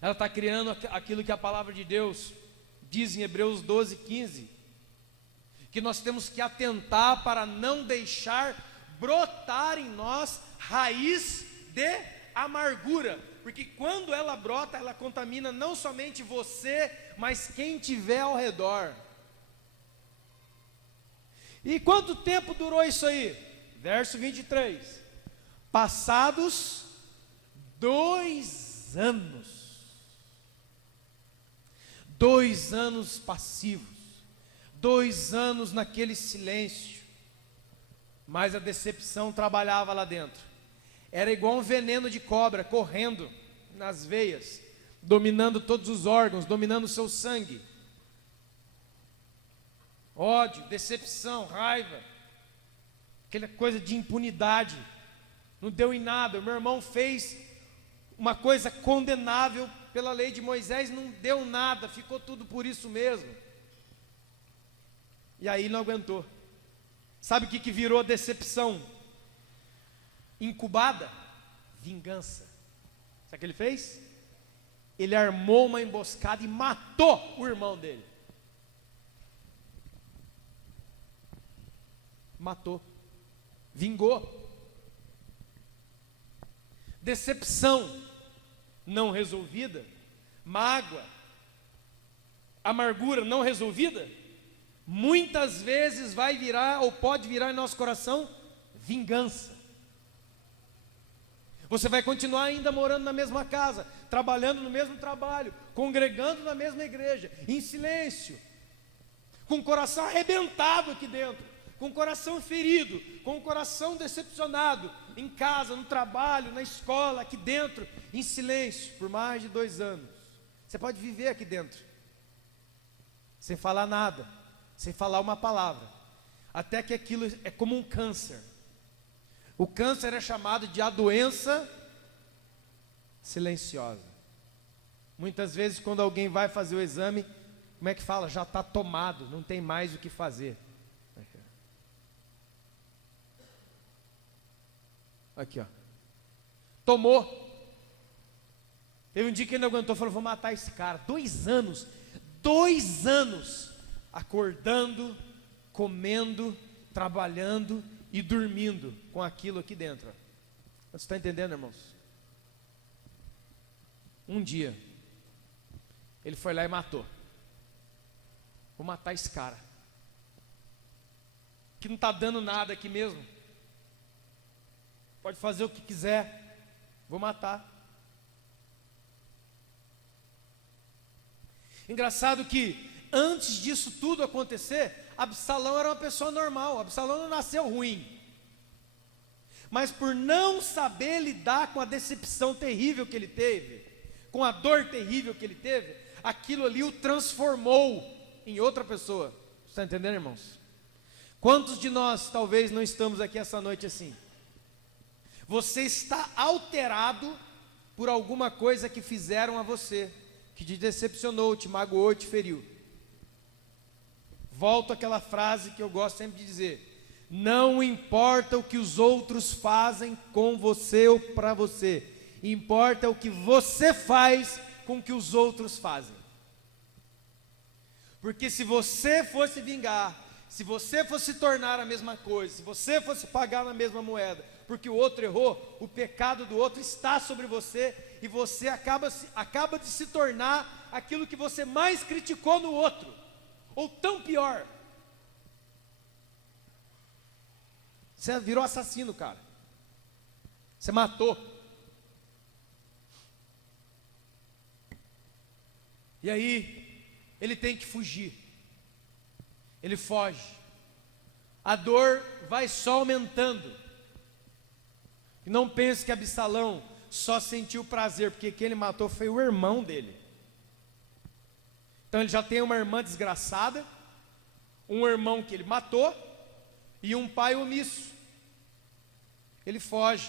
Ela está criando aquilo que a palavra de Deus diz em Hebreus 12:15, que nós temos que atentar para não deixar brotar em nós raiz de amargura, porque quando ela brota, ela contamina não somente você, mas quem tiver ao redor. E quanto tempo durou isso aí? Verso 23. Passados 2 anos. 2 anos passivos. 2 anos naquele silêncio. Mas a decepção trabalhava lá dentro. Era igual um veneno de cobra correndo nas veias, dominando todos os órgãos, dominando o seu sangue. ódio, decepção, raiva, aquela coisa de impunidade, não deu em nada. O meu irmão fez uma coisa condenável pela lei de Moisés, não deu nada, ficou tudo por isso mesmo. E aí não aguentou. Sabe o que virou decepção incubada? Vingança. Sabe o que ele fez? Ele armou uma emboscada e matou o irmão dele. Matou. Vingou. Decepção não resolvida, mágoa, amargura não resolvida, muitas vezes vai virar ou pode virar em nosso coração vingança. Você vai continuar ainda morando na mesma casa, trabalhando no mesmo trabalho, congregando na mesma igreja, em silêncio, com o coração arrebentado aqui dentro, com o coração ferido, com o coração decepcionado, em casa, no trabalho, na escola, aqui dentro, em silêncio, por mais de 2 anos. Você pode viver aqui dentro, sem falar nada, sem falar uma palavra, até que aquilo é como um câncer. O câncer é chamado de a doença silenciosa. Muitas vezes quando alguém vai fazer o exame, como é que fala? Já está tomado, não tem mais o que fazer. Aqui, ó. Tomou. Teve um dia que ele não aguentou, falou: vou matar esse cara. 2 anos, 2 anos, acordando, comendo, trabalhando e dormindo com aquilo aqui dentro. Você está entendendo, irmãos? Um dia, ele foi lá e matou. Vou matar esse cara, que não está dando nada aqui mesmo. Pode fazer o que quiser, vou matar. Engraçado que antes disso tudo acontecer, Absalão era uma pessoa normal. Absalão não nasceu ruim, mas por não saber lidar com a decepção terrível que ele teve, com a dor terrível que ele teve, aquilo ali o transformou em outra pessoa. Você está entendendo, irmãos? Quantos de nós talvez não estamos aqui essa noite assim? Você está alterado por alguma coisa que fizeram a você, que te decepcionou, te magoou, te feriu. Volto àquela frase que eu gosto sempre de dizer: não importa o que os outros fazem com você ou para você, importa o que você faz com o que os outros fazem. Porque se você fosse vingar, se você fosse tornar a mesma coisa, se você fosse pagar na mesma moeda, porque o outro errou, o pecado do outro está sobre você, e você acaba de se tornar aquilo que você mais criticou no outro, ou tão pior. Você virou assassino, cara. Você matou. E aí, ele tem que fugir. Ele foge. A dor vai só aumentando. E não pense que Absalão só sentiu prazer, porque quem ele matou foi o irmão dele. Então ele já tem uma irmã desgraçada, um irmão que ele matou e um pai omisso. Ele foge.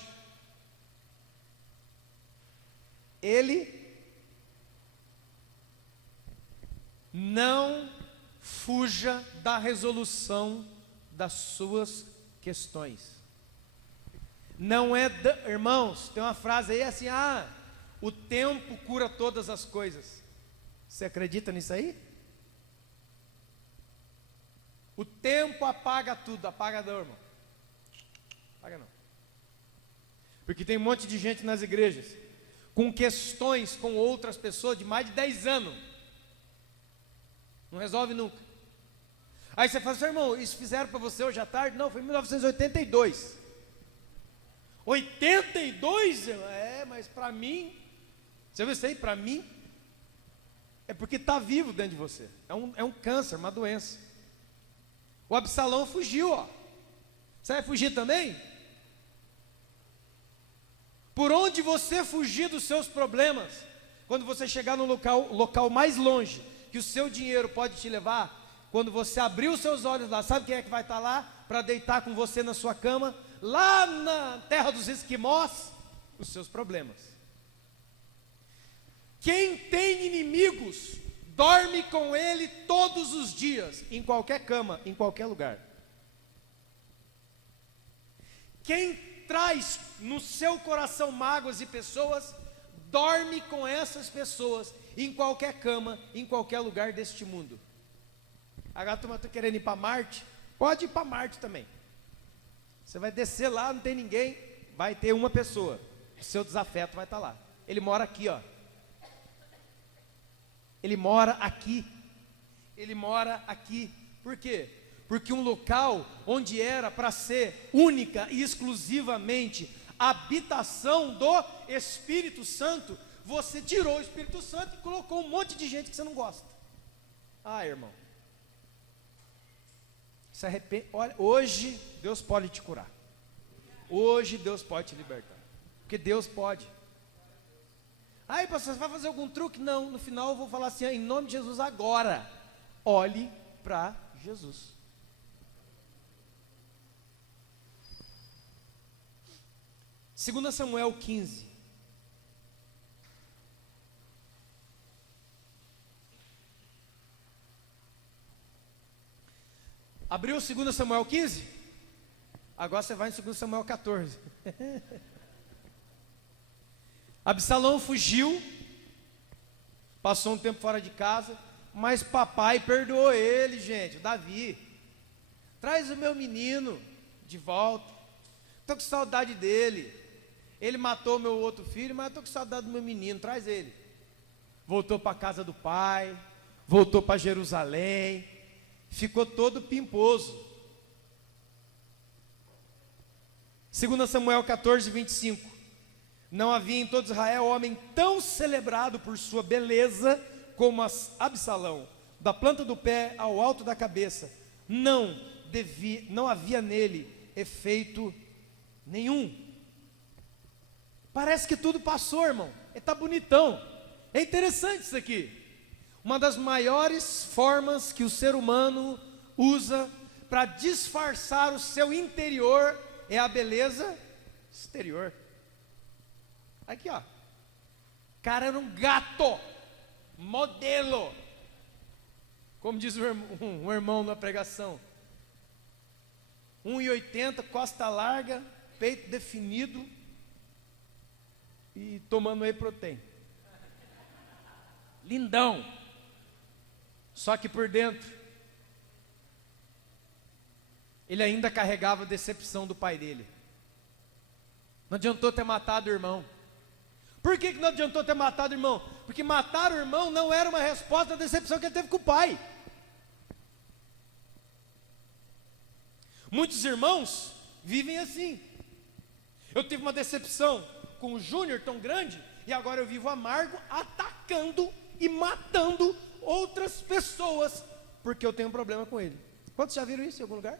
Ele não fuja da resolução das suas questões. Não é, irmãos, tem uma frase aí assim: o tempo cura todas as coisas. Você acredita nisso aí? O tempo apaga tudo. Apaga não, irmão. Apaga não. Porque tem um monte de gente nas igrejas com questões com outras pessoas de mais de 10 anos. Não resolve nunca. Aí você fala assim: irmão, isso fizeram para você hoje à tarde? Não, foi em 1982. 82? Mas para mim, você viu isso aí? Para mim, é porque está vivo dentro de você. É um câncer, uma doença. O Absalão fugiu, ó. Você vai fugir também? Por onde você fugir dos seus problemas, quando você chegar no local mais longe, que o seu dinheiro pode te levar, quando você abrir os seus olhos lá, sabe quem é que vai estar lá para deitar com você na sua cama? Lá na terra dos esquimós, os seus problemas. Quem tem inimigos, dorme com ele todos os dias, em qualquer cama, em qualquer lugar. Quem traz no seu coração mágoas e pessoas, dorme com essas pessoas, em qualquer cama, em qualquer lugar deste mundo. Agora a turma está querendo ir para Marte, pode ir para Marte também. Você vai descer lá, não tem ninguém, vai ter uma pessoa, o seu desafeto vai estar lá. Ele mora aqui, ó. Ele mora aqui. Ele mora aqui. Por quê? Porque um local onde era para ser única e exclusivamente habitação do Espírito Santo, você tirou o Espírito Santo e colocou um monte de gente que você não gosta. Ah, irmão, se arrepende. Olha, hoje Deus pode te curar. Hoje Deus pode te libertar. Porque Deus pode. Aí, pastor, você vai fazer algum truque? Não, no final eu vou falar assim, em nome de Jesus agora, olhe para Jesus. Segunda Samuel 15. Abriu 2 Samuel 15? Agora você vai em 2 Samuel 14. Absalão fugiu, passou um tempo fora de casa, mas papai perdoou ele, gente, o Davi. Traz o meu menino de volta, estou com saudade dele. Ele matou meu outro filho, mas estou com saudade do meu menino, traz ele. Voltou para a casa do pai, voltou para Jerusalém, ficou todo pimposo. 2 Samuel 14, 25. Não havia em todo Israel homem tão celebrado por sua beleza como Absalão, da planta do pé ao alto da cabeça. Não havia nele efeito nenhum. Parece que tudo passou, irmão. Ele está bonitão. É interessante isso aqui. Uma das maiores formas que o ser humano usa para disfarçar o seu interior é a beleza exterior. Aqui, ó. O cara era um gato, modelo. Como diz um irmão na pregação: 1,80, costa larga, peito definido e tomando whey protein. Lindão. Só que por dentro ele ainda carregava a decepção do pai dele. Não adiantou ter matado o irmão. Por que não adiantou ter matado o irmão? Porque matar o irmão não era uma resposta à decepção que ele teve com o pai. Muitos irmãos vivem assim. Eu tive uma decepção com o Júnior tão grande, e agora eu vivo amargo, atacando e matando outras pessoas, porque eu tenho um problema com ele. Quantos já viram isso em algum lugar?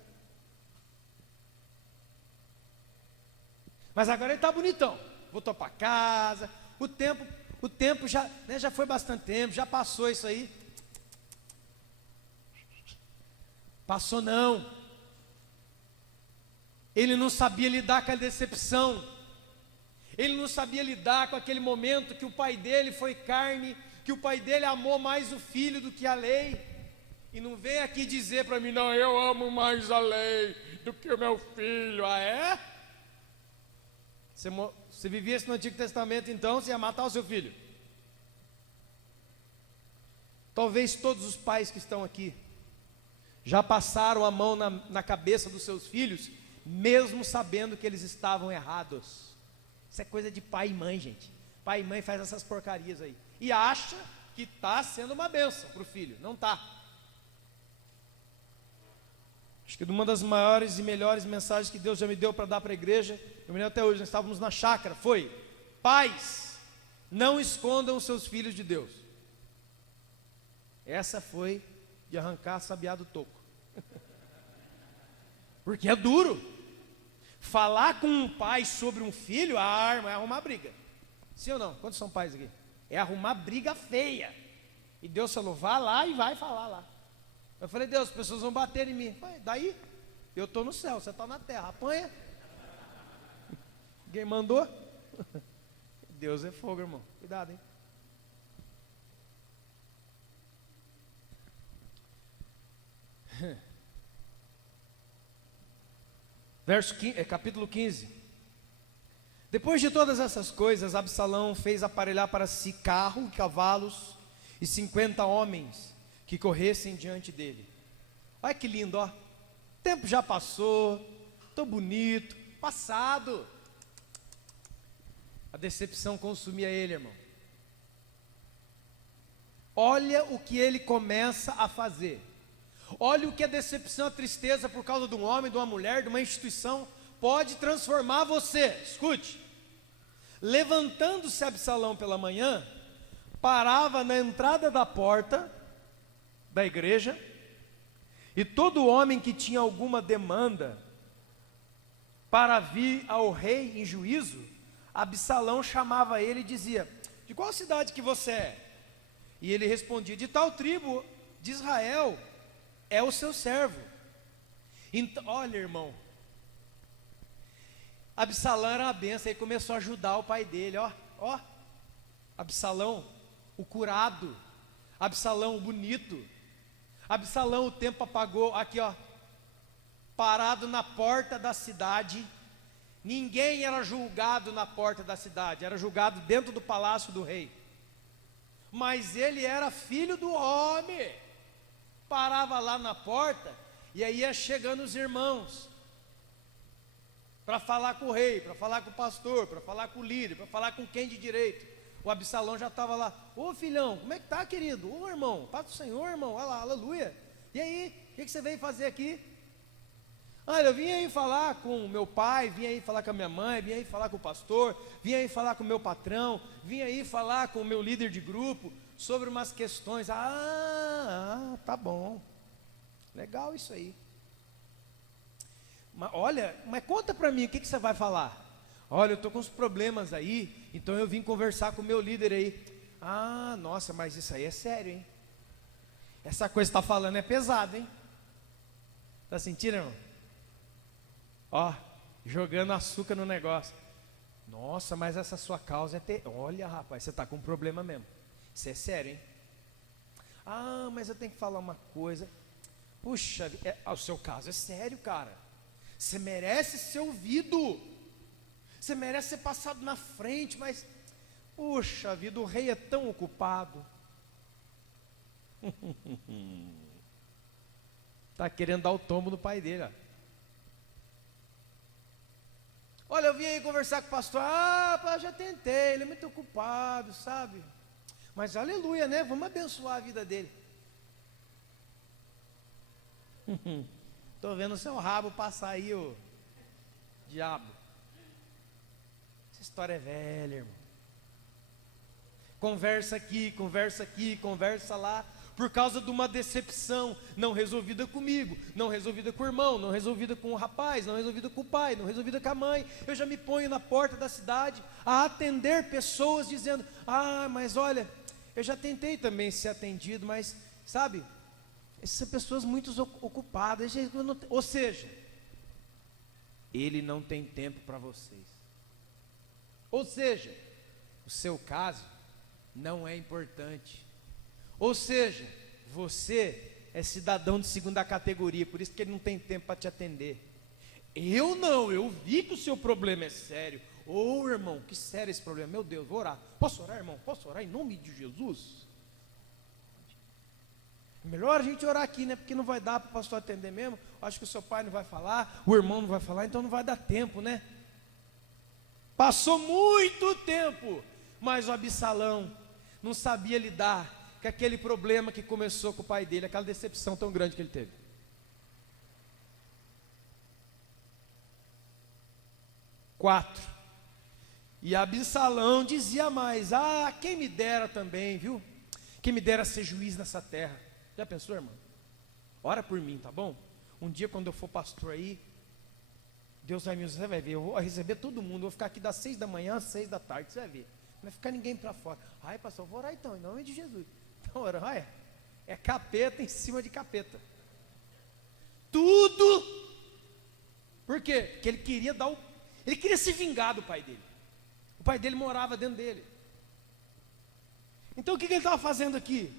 Mas agora ele está bonitão, voltou para casa, o tempo já, né, já foi bastante tempo, já passou isso aí. Passou não. Ele não sabia lidar com a decepção. Ele não sabia lidar com aquele momento que o pai dele foi carne, que o pai dele amou mais o filho do que a lei. E não vem aqui dizer para mim, não, eu amo mais a lei do que o meu filho. Ah, é? Se vivesse no Antigo Testamento, então, você ia matar o seu filho. Talvez todos os pais que estão aqui já passaram a mão na cabeça dos seus filhos, mesmo sabendo que eles estavam errados. Isso é coisa de pai e mãe, gente. Pai e mãe faz essas porcarias aí e acha que está sendo uma bênção para o filho. Não está. Acho que uma das maiores e melhores mensagens que Deus já me deu para dar para a igreja, eu me lembro até hoje, nós estávamos na chácara, foi: pais, não escondam os seus filhos de Deus. Essa foi de arrancar a sabiá do toco. Porque é duro. Falar com um pai sobre um filho, é arrumar briga. Sim ou não? Quantos são pais aqui? É arrumar briga feia. E Deus falou, vá lá e vai falar lá. Eu falei, Deus, as pessoas vão bater em mim. Falei, daí? Eu estou no céu, você está na terra, apanha. Ninguém mandou? Deus é fogo, irmão. Cuidado, hein? Capítulo 15. Depois de todas essas coisas, Absalão fez aparelhar para si carro, cavalos e 50 homens que corressem diante dele. Olha que lindo, ó. O tempo já passou, estou bonito, passado. A decepção consumia ele, irmão. Olha o que ele começa a fazer. Olha o que a decepção, a tristeza por causa de um homem, de uma mulher, de uma instituição pode transformar você. Escute. Levantando-se Absalão pela manhã, parava na entrada da porta da igreja, e todo homem que tinha alguma demanda para vir ao rei em juízo, Absalão chamava ele e dizia: de qual cidade que você é? E ele respondia: de tal tribo de Israel é o seu servo. Então, olha, irmão, Absalão era uma benção, ele começou a ajudar o pai dele, ó, Absalão, o curado, Absalão, o bonito, Absalão, o tempo apagou, aqui ó, parado na porta da cidade. Ninguém era julgado na porta da cidade, era julgado dentro do palácio do rei. Mas ele era filho do homem, parava lá na porta, e aí ia chegando os irmãos, para falar com o rei, para falar com o pastor, para falar com o líder, para falar com quem de direito. O Absalão já estava lá: ô filhão, como é que tá, querido? Ô irmão, paz do Senhor, irmão, olha lá, aleluia. E aí, o que você veio fazer aqui? Olha, eu vim aí falar com o meu pai, vim aí falar com a minha mãe, vim aí falar com o pastor, vim aí falar com o meu patrão, vim aí falar com o meu líder de grupo sobre umas questões. Tá bom, legal isso aí. Mas conta para mim, o que você vai falar? Olha, eu estou com uns problemas aí, então eu vim conversar com o meu líder aí. Nossa, mas isso aí é sério, hein? Essa coisa que está falando é pesada, hein? Está sentindo, irmão? Ó, jogando açúcar no negócio. Nossa, mas essa sua causa é olha, rapaz, você está com um problema mesmo. Isso é sério, hein? Mas eu tenho que falar uma coisa. Puxa, o seu caso é sério, cara. Você merece ser ouvido. Você merece ser passado na frente, mas puxa vida, o rei é tão ocupado. Está querendo dar o tombo no pai dele, ó. Olha, eu vim aí conversar com o pastor. Eu já tentei, ele é muito ocupado, sabe? Mas aleluia, né? Vamos abençoar a vida dele. Estou vendo o seu rabo passar aí, o diabo. Essa história é velha, irmão. Conversa aqui, conversa lá, por causa de uma decepção não resolvida comigo, não resolvida com o irmão, não resolvida com o rapaz, não resolvida com o pai, não resolvida com a mãe. Eu já me ponho na porta da cidade a atender pessoas dizendo: mas olha, eu já tentei também ser atendido, mas sabe, essas são pessoas muito ocupadas. Ou seja, ele não tem tempo para vocês. Ou seja, o seu caso não é importante. Ou seja, você é cidadão de segunda categoria, por isso que ele não tem tempo para te atender. Eu vi que o seu problema é sério. Irmão, que sério esse problema, meu Deus, vou orar. Posso orar, irmão? Posso orar em nome de Jesus? Melhor a gente orar aqui, né? Porque não vai dar para o pastor atender mesmo. Acho que o seu pai não vai falar, o irmão não vai falar, então não vai dar tempo, né? Passou muito tempo, mas o Absalão não sabia lidar com aquele problema que começou com o pai dele, aquela decepção tão grande que ele teve. E Absalão dizia mais: quem me dera também, viu? Quem me dera ser juiz nessa terra. Já pensou, irmão? Ora por mim, tá bom? Um dia quando eu for pastor aí, Deus vai me usar, você vai ver, eu vou receber todo mundo, eu vou ficar aqui das 6 da manhã às 6 da tarde, você vai ver. Não vai ficar ninguém para fora. Pastor, eu vou orar então, em nome de Jesus. Então ora, É capeta em cima de capeta. Tudo. Por quê? Porque ele queria ele queria se vingar do pai dele. O pai dele morava dentro dele. Então o que ele estava fazendo aqui?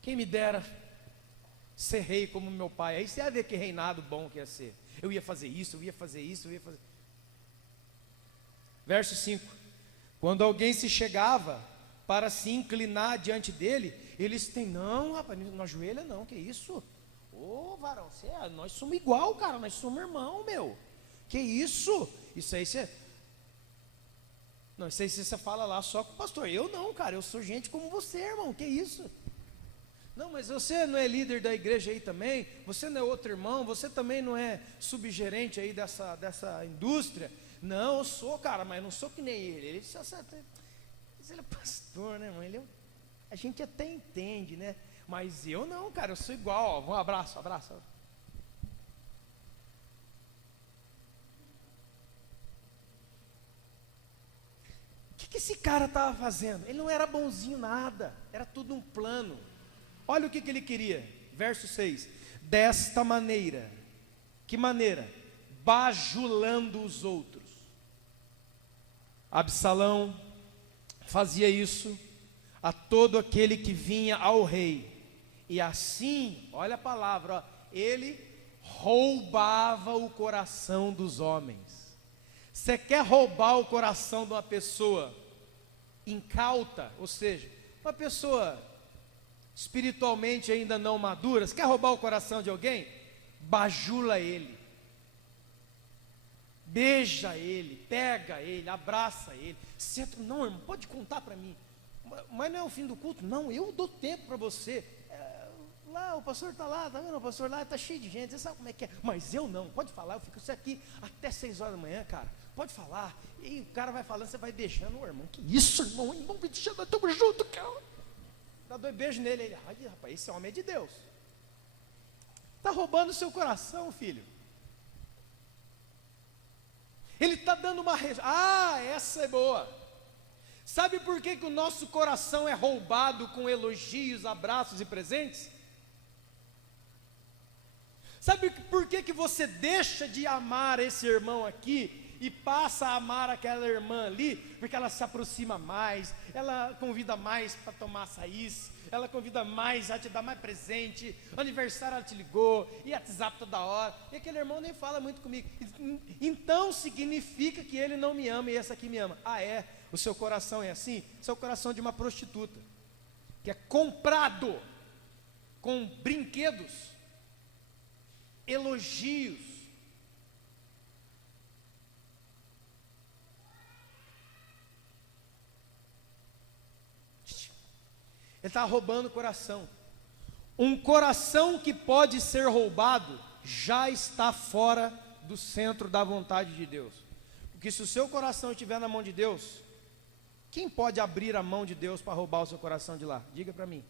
Quem me dera ser rei como meu pai. Aí você ia ver que reinado bom que ia ser. Eu ia fazer isso, eu ia fazer isso, eu ia fazer. Verso 5. Quando alguém se chegava para se inclinar diante dele, eles têm, não, rapaz, não ajoelha não, que isso? Ô, varão, nós somos igual, cara, nós somos irmão, meu. Que isso? Isso aí você... Não, isso aí você fala lá só com o pastor. Eu não, cara, eu sou gente como você, irmão, que isso? Não, mas você não é líder da igreja aí também? Você não é outro irmão? Você também não é subgerente aí dessa indústria? Não, eu sou, cara, mas não sou que nem ele. Ele é pastor, né, irmão? A gente até entende, né? Mas eu não, cara, eu sou igual. Ó, um abraço. O que esse cara estava fazendo? Ele não era bonzinho nada, era tudo um plano. Olha o que ele queria, verso 6. Desta maneira, que maneira? Bajulando os outros. Absalão fazia isso a todo aquele que vinha ao rei. E assim, olha a palavra, ó, ele roubava o coração dos homens. Você quer roubar o coração de uma pessoa incauta, ou seja, uma pessoa espiritualmente ainda não madura? Você quer roubar o coração de alguém? Bajula ele, beija ele, pega ele, abraça ele. Não, irmão, pode contar para mim, mas não é o fim do culto? Não, eu dou tempo para você. Lá, o pastor está lá, tá vendo? O pastor lá está cheio de gente, você sabe como é que é. Mas eu não, pode falar, eu fico aqui até 6 horas da manhã, cara. Pode falar. E o cara vai falando, você vai beijando o irmão. Que isso, irmão? Irmão, beijando, nós estamos juntos, cara. Dá 2 beijos nele. Ele, ai, rapaz, esse homem é de Deus. Está roubando o seu coração, filho. Ele está dando uma... essa é boa. Sabe por que o nosso coração é roubado com elogios, abraços e presentes? Sabe por que você deixa de amar esse irmão aqui e passa a amar aquela irmã ali? Porque ela se aproxima mais, ela convida mais para tomar açaís, ela convida mais a te dar mais presente, aniversário ela te ligou, e WhatsApp toda hora, e aquele irmão nem fala muito comigo. Então significa que ele não me ama e essa aqui me ama. O seu coração é assim? Seu coração é de uma prostituta, que é comprado com brinquedos, elogios. Ele está roubando o coração. Um coração que pode ser roubado já está fora do centro da vontade de Deus. Porque se o seu coração estiver na mão de Deus, quem pode abrir a mão de Deus para roubar o seu coração de lá? Diga para mim.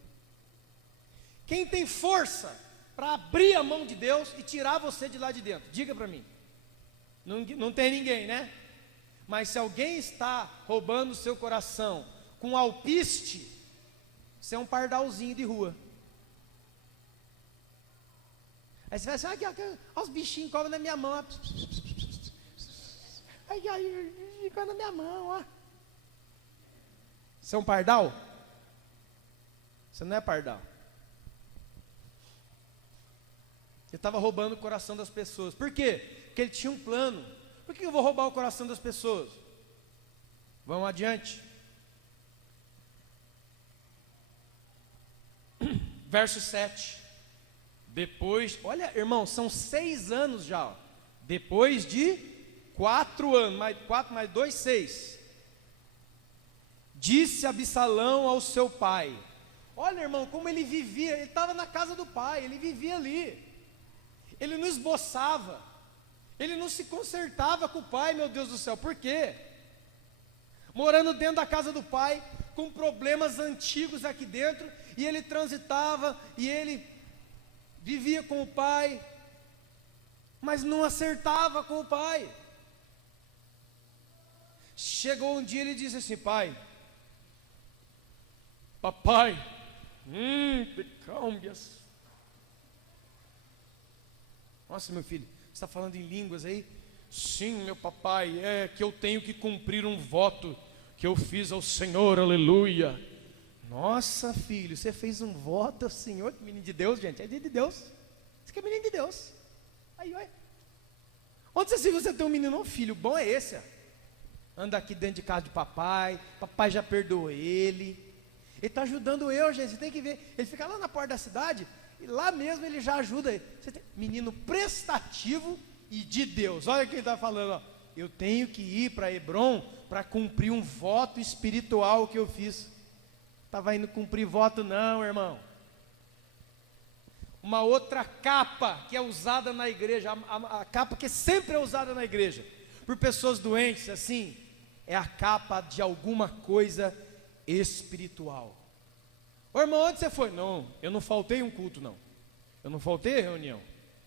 Quem tem força para abrir a mão de Deus e tirar você de lá de dentro? Diga para mim. Não tem ninguém, né? Mas se alguém está roubando o seu coração com alpiste, você é um pardalzinho de rua. Aí você vai assim, olha os bichinhos cobram na minha mão. Ficou na minha mão, ó. Você é um pardal? Você não é pardal. Ele estava roubando o coração das pessoas. Por quê? Porque ele tinha um plano. Por que eu vou roubar o coração das pessoas? Vamos adiante. Verso 7. Depois, olha, irmão, são 6 anos já. Ó. Depois de 4 anos, mais 4 mais 2, 6. Disse Absalão ao seu pai. Olha, irmão, como ele vivia. Ele estava na casa do pai, ele vivia ali. Ele não esboçava, ele não se consertava com o pai, meu Deus do céu. Por quê? Morando dentro da casa do pai, com problemas antigos aqui dentro, e ele transitava, e ele vivia com o pai, mas não acertava com o pai. Chegou um dia, ele disse assim: pai, papai, te cambias. Nossa, meu filho, você está falando em línguas aí? Sim, meu papai, é que eu tenho que cumprir um voto que eu fiz ao Senhor, aleluia. Nossa, filho, você fez um voto ao Senhor, que menino de Deus, gente, é de Deus. Isso aqui é menino de Deus. Aí, olha. Onde você, se você tem um menino, um filho bom é esse, ó. Anda aqui dentro de casa de papai, papai já perdoou ele. Ele está ajudando eu, gente, você tem que ver. Ele fica lá na porta da cidade, e lá mesmo ele já ajuda. Menino prestativo e de Deus. Olha o que ele está falando, ó. Eu tenho que ir para Hebron para cumprir um voto espiritual que eu fiz. Estava indo cumprir voto não, irmão. Uma outra capa que é usada na igreja, a capa que sempre é usada na igreja, por pessoas doentes, assim, é a capa de alguma coisa espiritual. Ô irmão, onde você foi? Não, eu não faltei um culto não. Eu não faltei a reunião.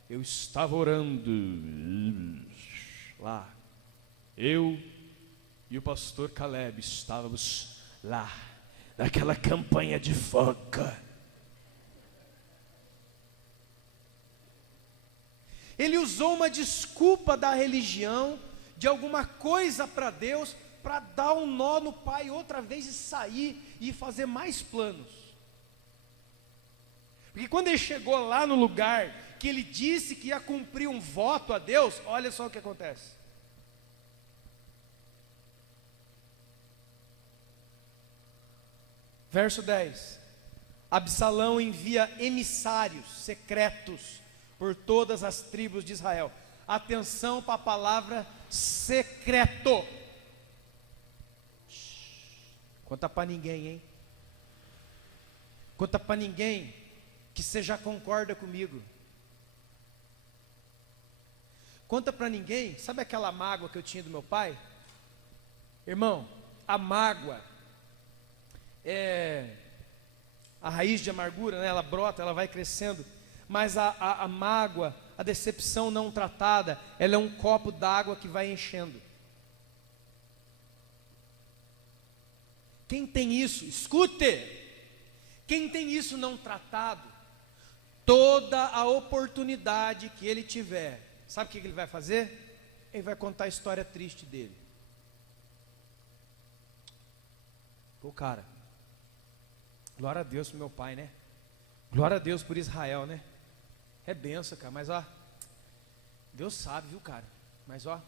Eu estava orando lá. Eu e o pastor Caleb estávamos lá, naquela campanha de foca. Ele usou uma desculpa da religião, de alguma coisa para Deus, para dar um nó no pai outra vez e sair e fazer mais planos. Porque quando ele chegou lá no lugar que ele disse que ia cumprir um voto a Deus, olha só o que acontece. Verso 10. Absalão envia emissários secretos por todas as tribos de Israel. Atenção para a palavra secreto. Conta para ninguém, hein? Conta para ninguém que você já concorda comigo. Conta para ninguém, sabe aquela mágoa que eu tinha do meu pai? Irmão, a mágoa é a raiz de amargura, né? Ela brota, ela vai crescendo. Mas a mágoa, a decepção não tratada, ela é um copo d'água que vai enchendo. Quem tem isso, escute, quem tem isso não tratado, toda a oportunidade que ele tiver, sabe o que ele vai fazer? Ele vai contar a história triste dele. Pô, cara, glória a Deus pro meu pai, né? Glória a Deus por Israel, né? É benção, cara, mas ó, Deus sabe, viu, cara? Mas ó,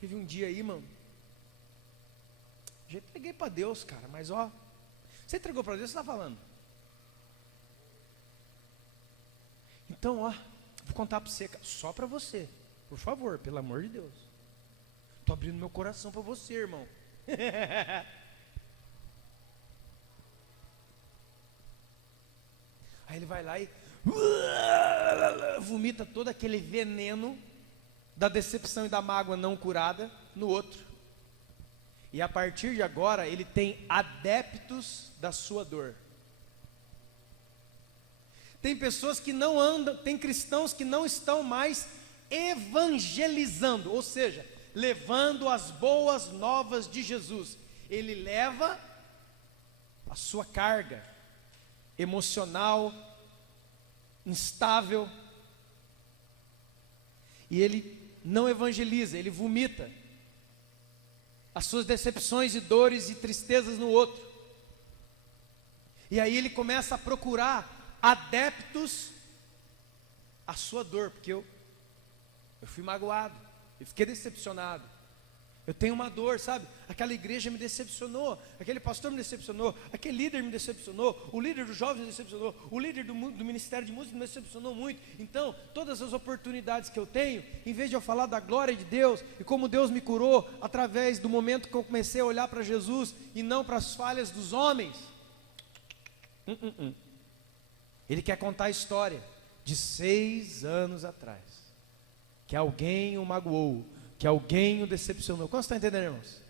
teve um dia aí, mano, já entreguei para Deus, cara, mas ó, você entregou para Deus, você está falando? Então, ó, vou contar para você, cara, só para você, por favor, pelo amor de Deus. Estou abrindo meu coração para você, irmão. Aí ele vai lá e vomita todo aquele veneno da decepção e da mágoa não curada no outro. E a partir de agora ele tem adeptos da sua dor. Tem pessoas que não andam, tem cristãos que não estão mais evangelizando, ou seja, levando as boas novas de Jesus. Ele leva a sua carga emocional, instável, e ele não evangeliza, ele vomita as suas decepções e dores e tristezas no outro. E aí ele começa a procurar adeptos à sua dor, porque eu fui magoado, eu fiquei decepcionado, eu tenho uma dor, sabe? Aquela igreja me decepcionou, aquele pastor me decepcionou, aquele líder me decepcionou, o líder dos jovens me decepcionou, o líder do ministério de música me decepcionou muito. Então, todas as oportunidades que eu tenho, em vez de eu falar da glória de Deus e como Deus me curou através do momento que eu comecei a olhar para Jesus e não para as falhas dos homens, ele quer contar a história de 6 anos atrás, que alguém o magoou, que alguém o decepcionou. Como você está entendendo, irmãos?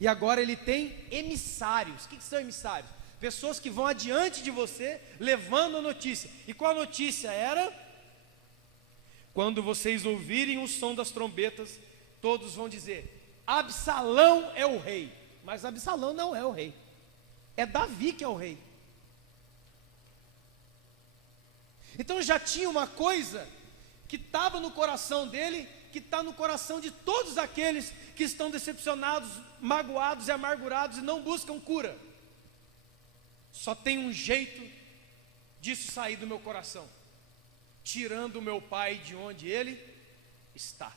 E agora ele tem emissários. O que são emissários? Pessoas que vão adiante de você, levando a notícia. E qual a notícia era? Quando vocês ouvirem o som das trombetas, todos vão dizer: Absalão é o rei. Mas Absalão não é o rei. É Davi que é o rei. Então já tinha uma coisa que estava no coração dele, que está no coração de todos aqueles que estão decepcionados, magoados e amargurados e não buscam cura. Só tem um jeito disso sair do meu coração: tirando o meu pai de onde ele está.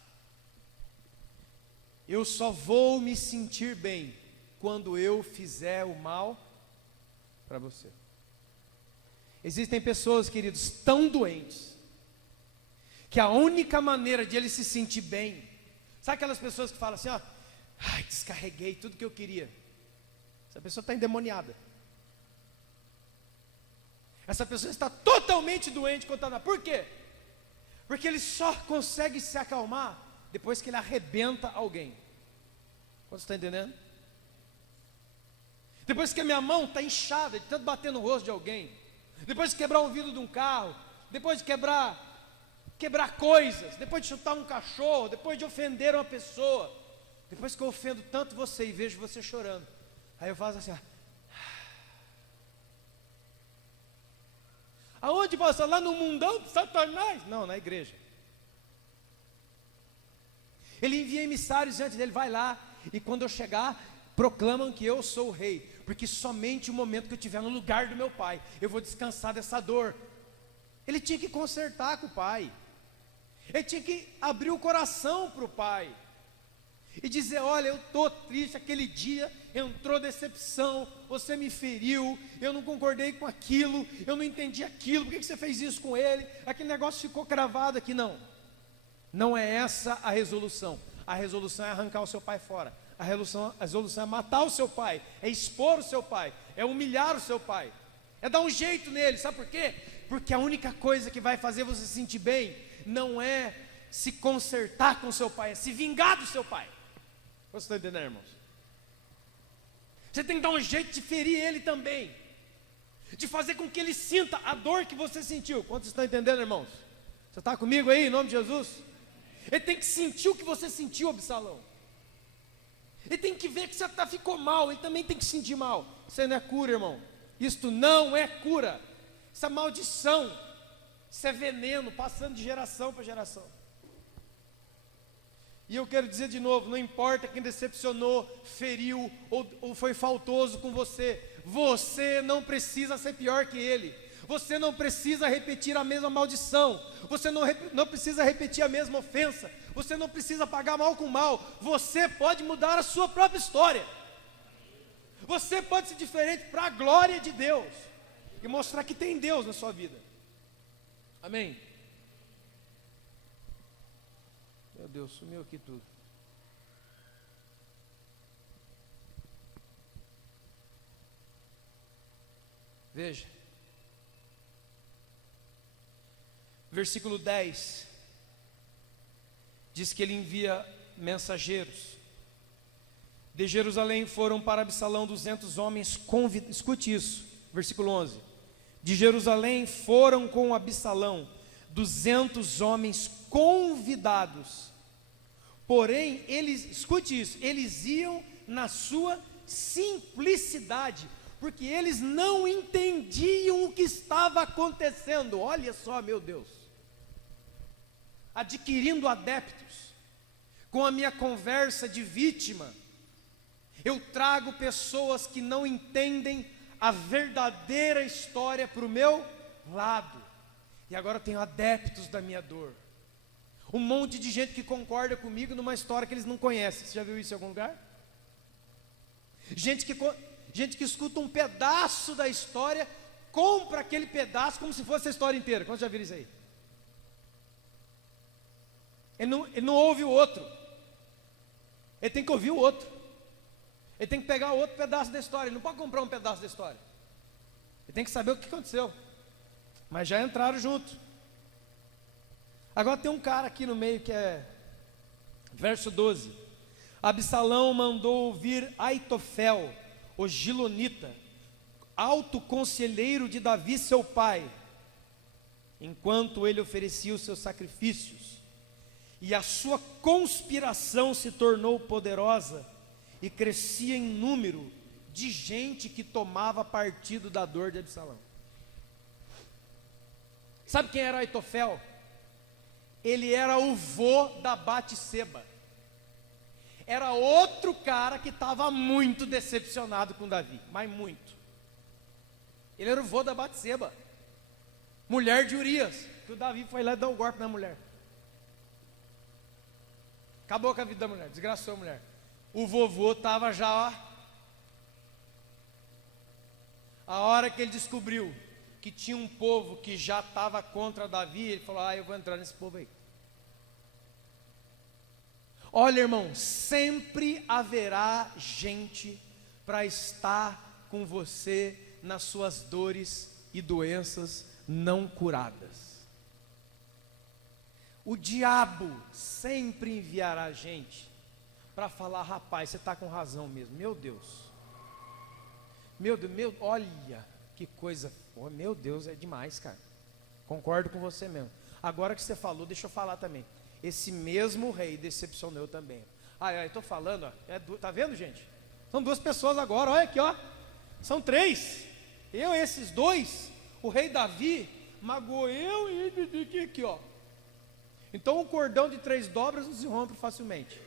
Eu só vou me sentir bem quando eu fizer o mal para você. Existem pessoas, queridos, tão doentes, que a única maneira de ele se sentir bem, sabe aquelas pessoas que falam assim, ó, ai, descarreguei tudo que eu queria. Essa pessoa está endemoniada. Essa pessoa está totalmente doente, contaminada. Por quê? Porque ele só consegue se acalmar depois que ele arrebenta alguém. Você está entendendo? Depois que a minha mão está inchada de tanto bater no rosto de alguém, depois de quebrar o vidro de um carro, depois de quebrar coisas, depois de chutar um cachorro, depois de ofender uma pessoa, depois que eu ofendo tanto você e vejo você chorando, aí eu faço assim, ó. Aonde, pastor? Lá no mundão de Satanás? Não, na igreja. Ele envia emissários antes dele, vai lá, e quando eu chegar, proclamam que eu sou o rei, porque somente o momento que eu estiver no lugar do meu pai, eu vou descansar dessa dor. Ele tinha que consertar com o pai, ele tinha que abrir o coração para o pai, e dizer, olha, eu estou triste, aquele dia entrou decepção, você me feriu, eu não concordei com aquilo, eu não entendi aquilo, por que você fez isso com ele, aquele negócio ficou cravado aqui. Não é essa a resolução. A resolução é arrancar o seu pai fora, a resolução é matar o seu pai, é expor o seu pai, é humilhar o seu pai, é dar um jeito nele. Sabe por quê? Porque a única coisa que vai fazer você se sentir bem não é se consertar com o seu pai, é se vingar do seu pai. Você está entendendo, irmãos? Você tem que dar um jeito de ferir ele também, de fazer com que ele sinta a dor que você sentiu. Quantos estão entendendo, irmãos? Você está comigo aí, em nome de Jesus? Ele tem que sentir o que você sentiu, Absalão. Ele tem que ver que você ficou mal, ele também tem que sentir mal. Isso aí não é cura, irmão. Isto não é cura. Isso é maldição. Isso é veneno, passando de geração para geração. E eu quero dizer de novo, não importa quem decepcionou, feriu ou foi faltoso com você, você não precisa ser pior que ele. Você não precisa repetir a mesma maldição, você não precisa repetir a mesma ofensa, você não precisa pagar mal com mal. Você pode mudar a sua própria história. Você pode ser diferente para a glória de Deus e mostrar que tem Deus na sua vida. Amém? Meu Deus, sumiu aqui tudo. Veja. Versículo 10. Diz que ele envia mensageiros. De Jerusalém foram para Absalão 200 homens convidados. Escute isso, versículo 11. De Jerusalém foram com Absalão 200 homens convidados. Porém, escute isso, eles iam na sua simplicidade, porque eles não entendiam o que estava acontecendo. Olha só, meu Deus. Adquirindo adeptos, com a minha conversa de vítima, eu trago pessoas que não entendem a verdadeira história para o meu lado. E agora eu tenho adeptos da minha dor. Um monte de gente que concorda comigo numa história que eles não conhecem. Você já viu isso em algum lugar? Gente que escuta um pedaço da história, compra aquele pedaço como se fosse a história inteira. Quantos já viram isso aí? Ele não ouve o outro. Ele tem que ouvir o outro. Ele tem que pegar outro pedaço da história. Ele não pode comprar um pedaço da história. Ele tem que saber o que aconteceu. Mas já entraram junto. Agora tem um cara aqui no meio que é verso 12. Absalão mandou ouvir Aitofel, o Gilonita, alto conselheiro de Davi seu pai, enquanto ele oferecia os seus sacrifícios. e a sua conspiração se tornou poderosa e crescia em número de gente que tomava partido da dor de Absalão. Sabe quem era Aitofel? Ele era o vô da Batseba. Era outro cara que estava muito decepcionado com Davi, mas muito. Ele era o vô da Batseba, mulher de Urias, que o Davi foi lá e deu um golpe na mulher. Acabou com a vida da mulher, desgraçou a mulher. O vovô estava já, ó. A hora que ele descobriu que tinha um povo que já estava contra Davi, ele falou: eu vou entrar nesse povo aí. Olha, irmão, sempre haverá gente para estar com você nas suas dores e doenças não curadas. O diabo sempre enviará gente para falar: rapaz, você está com razão mesmo, meu Deus, olha que coisa, meu Deus, é demais, cara, concordo com você mesmo. Agora que você falou, deixa eu falar também, esse mesmo rei decepcionou também. Estou falando, ó, tá vendo, gente? São duas pessoas agora, olha aqui, ó, são três, esses dois, o rei Davi magoou eu e aqui, ó. Então um cordão de 3 dobras não se rompe facilmente.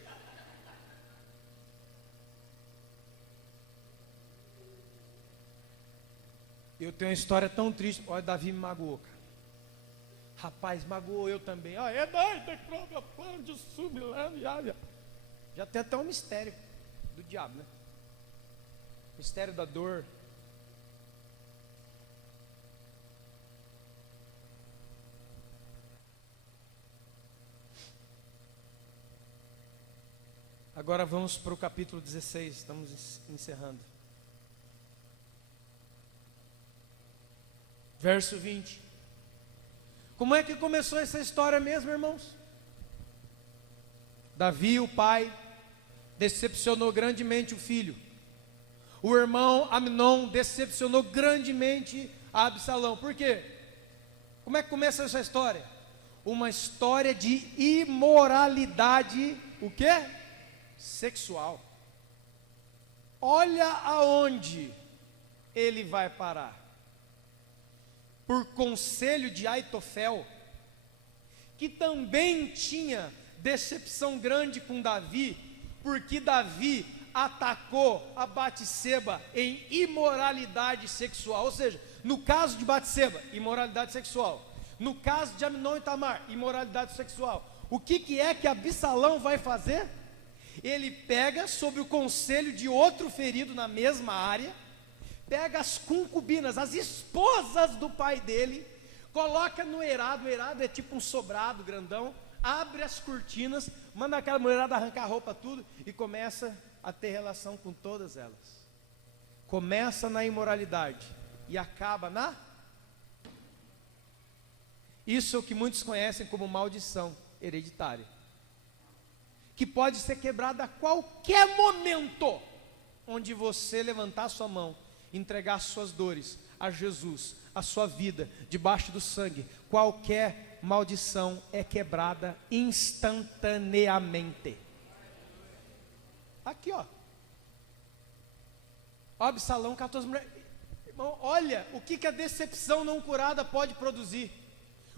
Eu tenho uma história tão triste. Olha, Davi me magoou, cara. Rapaz, magoou eu também. Já tem até um mistério do diabo, né? Mistério da dor. Agora vamos para o capítulo 16, estamos encerrando. Verso 20. Como é que começou essa história mesmo, irmãos? Davi, o pai, decepcionou grandemente o filho. O irmão Amnon decepcionou grandemente a Absalão. Por quê? Como é que começa essa história? Uma história de imoralidade, o quê? Sexual. Olha aonde ele vai parar. Por conselho de Aitofel, que também tinha decepção grande com Davi, porque Davi atacou a Batseba em imoralidade sexual. Ou seja, no caso de Batseba, imoralidade sexual. No caso de Amnon e Tamar, imoralidade sexual. O que é que Absalão vai fazer? Ele pega, sob o conselho de outro ferido na mesma área, pega as concubinas, as esposas do pai dele, coloca no eirado. O eirado é tipo um sobrado grandão, abre as cortinas, manda aquela mulherada arrancar a roupa tudo e começa a ter relação com todas elas. Começa na imoralidade e acaba na... Isso é o que muitos conhecem como maldição hereditária, que pode ser quebrada a qualquer momento, onde você levantar sua mão, entregar suas dores a Jesus, a sua vida debaixo do sangue. Qualquer maldição é quebrada instantaneamente. Aqui, ó. Absalão, 14 mulheres. Irmão, olha o que a decepção não curada pode produzir.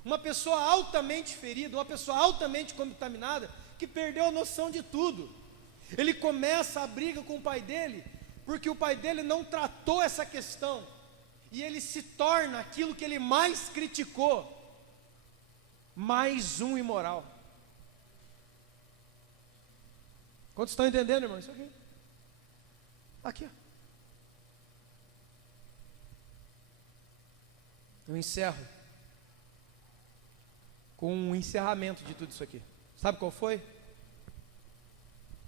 Uma pessoa altamente ferida, uma pessoa altamente contaminada, que perdeu a noção de tudo. Ele começa a briga com o pai dele, porque o pai dele não tratou essa questão, e ele se torna aquilo que ele mais criticou, mais um imoral. Quantos estão entendendo, irmão? Isso aqui. Aqui, ó. Eu encerro com um encerramento de tudo isso aqui. Sabe qual foi?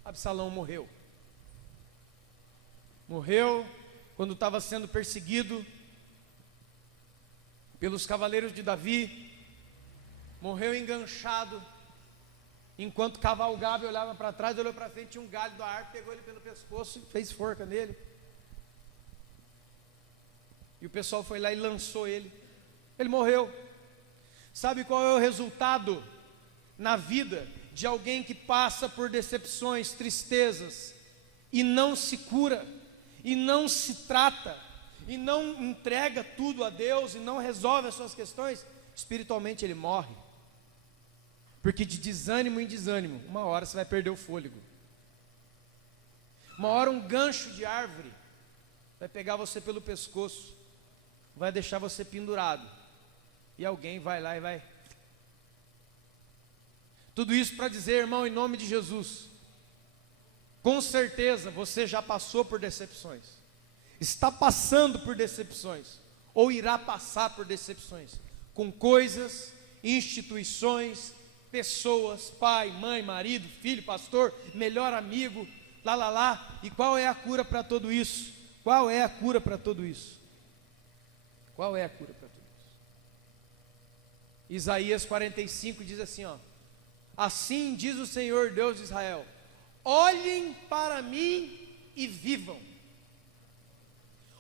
Absalão morreu. Morreu quando estava sendo perseguido pelos cavaleiros de Davi. Morreu enganchado, enquanto cavalgava e olhava para trás, olhou para frente, tinha um galho da árvore, pegou ele pelo pescoço e fez forca nele. E o pessoal foi lá e lançou ele. Ele morreu. Sabe qual é o resultado na vida de alguém que passa por decepções, tristezas, e não se cura, e não se trata, e não entrega tudo a Deus, e não resolve as suas questões, espiritualmente ele morre. Porque de desânimo em desânimo, uma hora você vai perder o fôlego. Uma hora um gancho de árvore vai pegar você pelo pescoço, vai deixar você pendurado, e alguém vai lá e vai. Tudo isso para dizer, irmão, em nome de Jesus, com certeza você já passou por decepções, está passando por decepções, ou irá passar por decepções, com coisas, instituições, pessoas, pai, mãe, marido, filho, pastor, melhor amigo, lá. E qual é a cura para tudo isso? Qual é a cura para tudo isso? Qual é a cura para tudo isso? Isaías 45 diz assim, ó: assim diz o Senhor Deus de Israel: olhem para mim e vivam.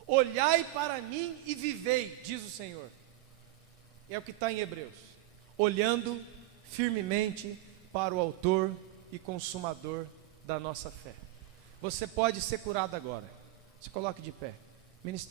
Olhai para mim e vivei, diz o Senhor. É o que está em Hebreus. Olhando firmemente para o autor e consumador da nossa fé. Você pode ser curado agora. Se coloque de pé. Ministério.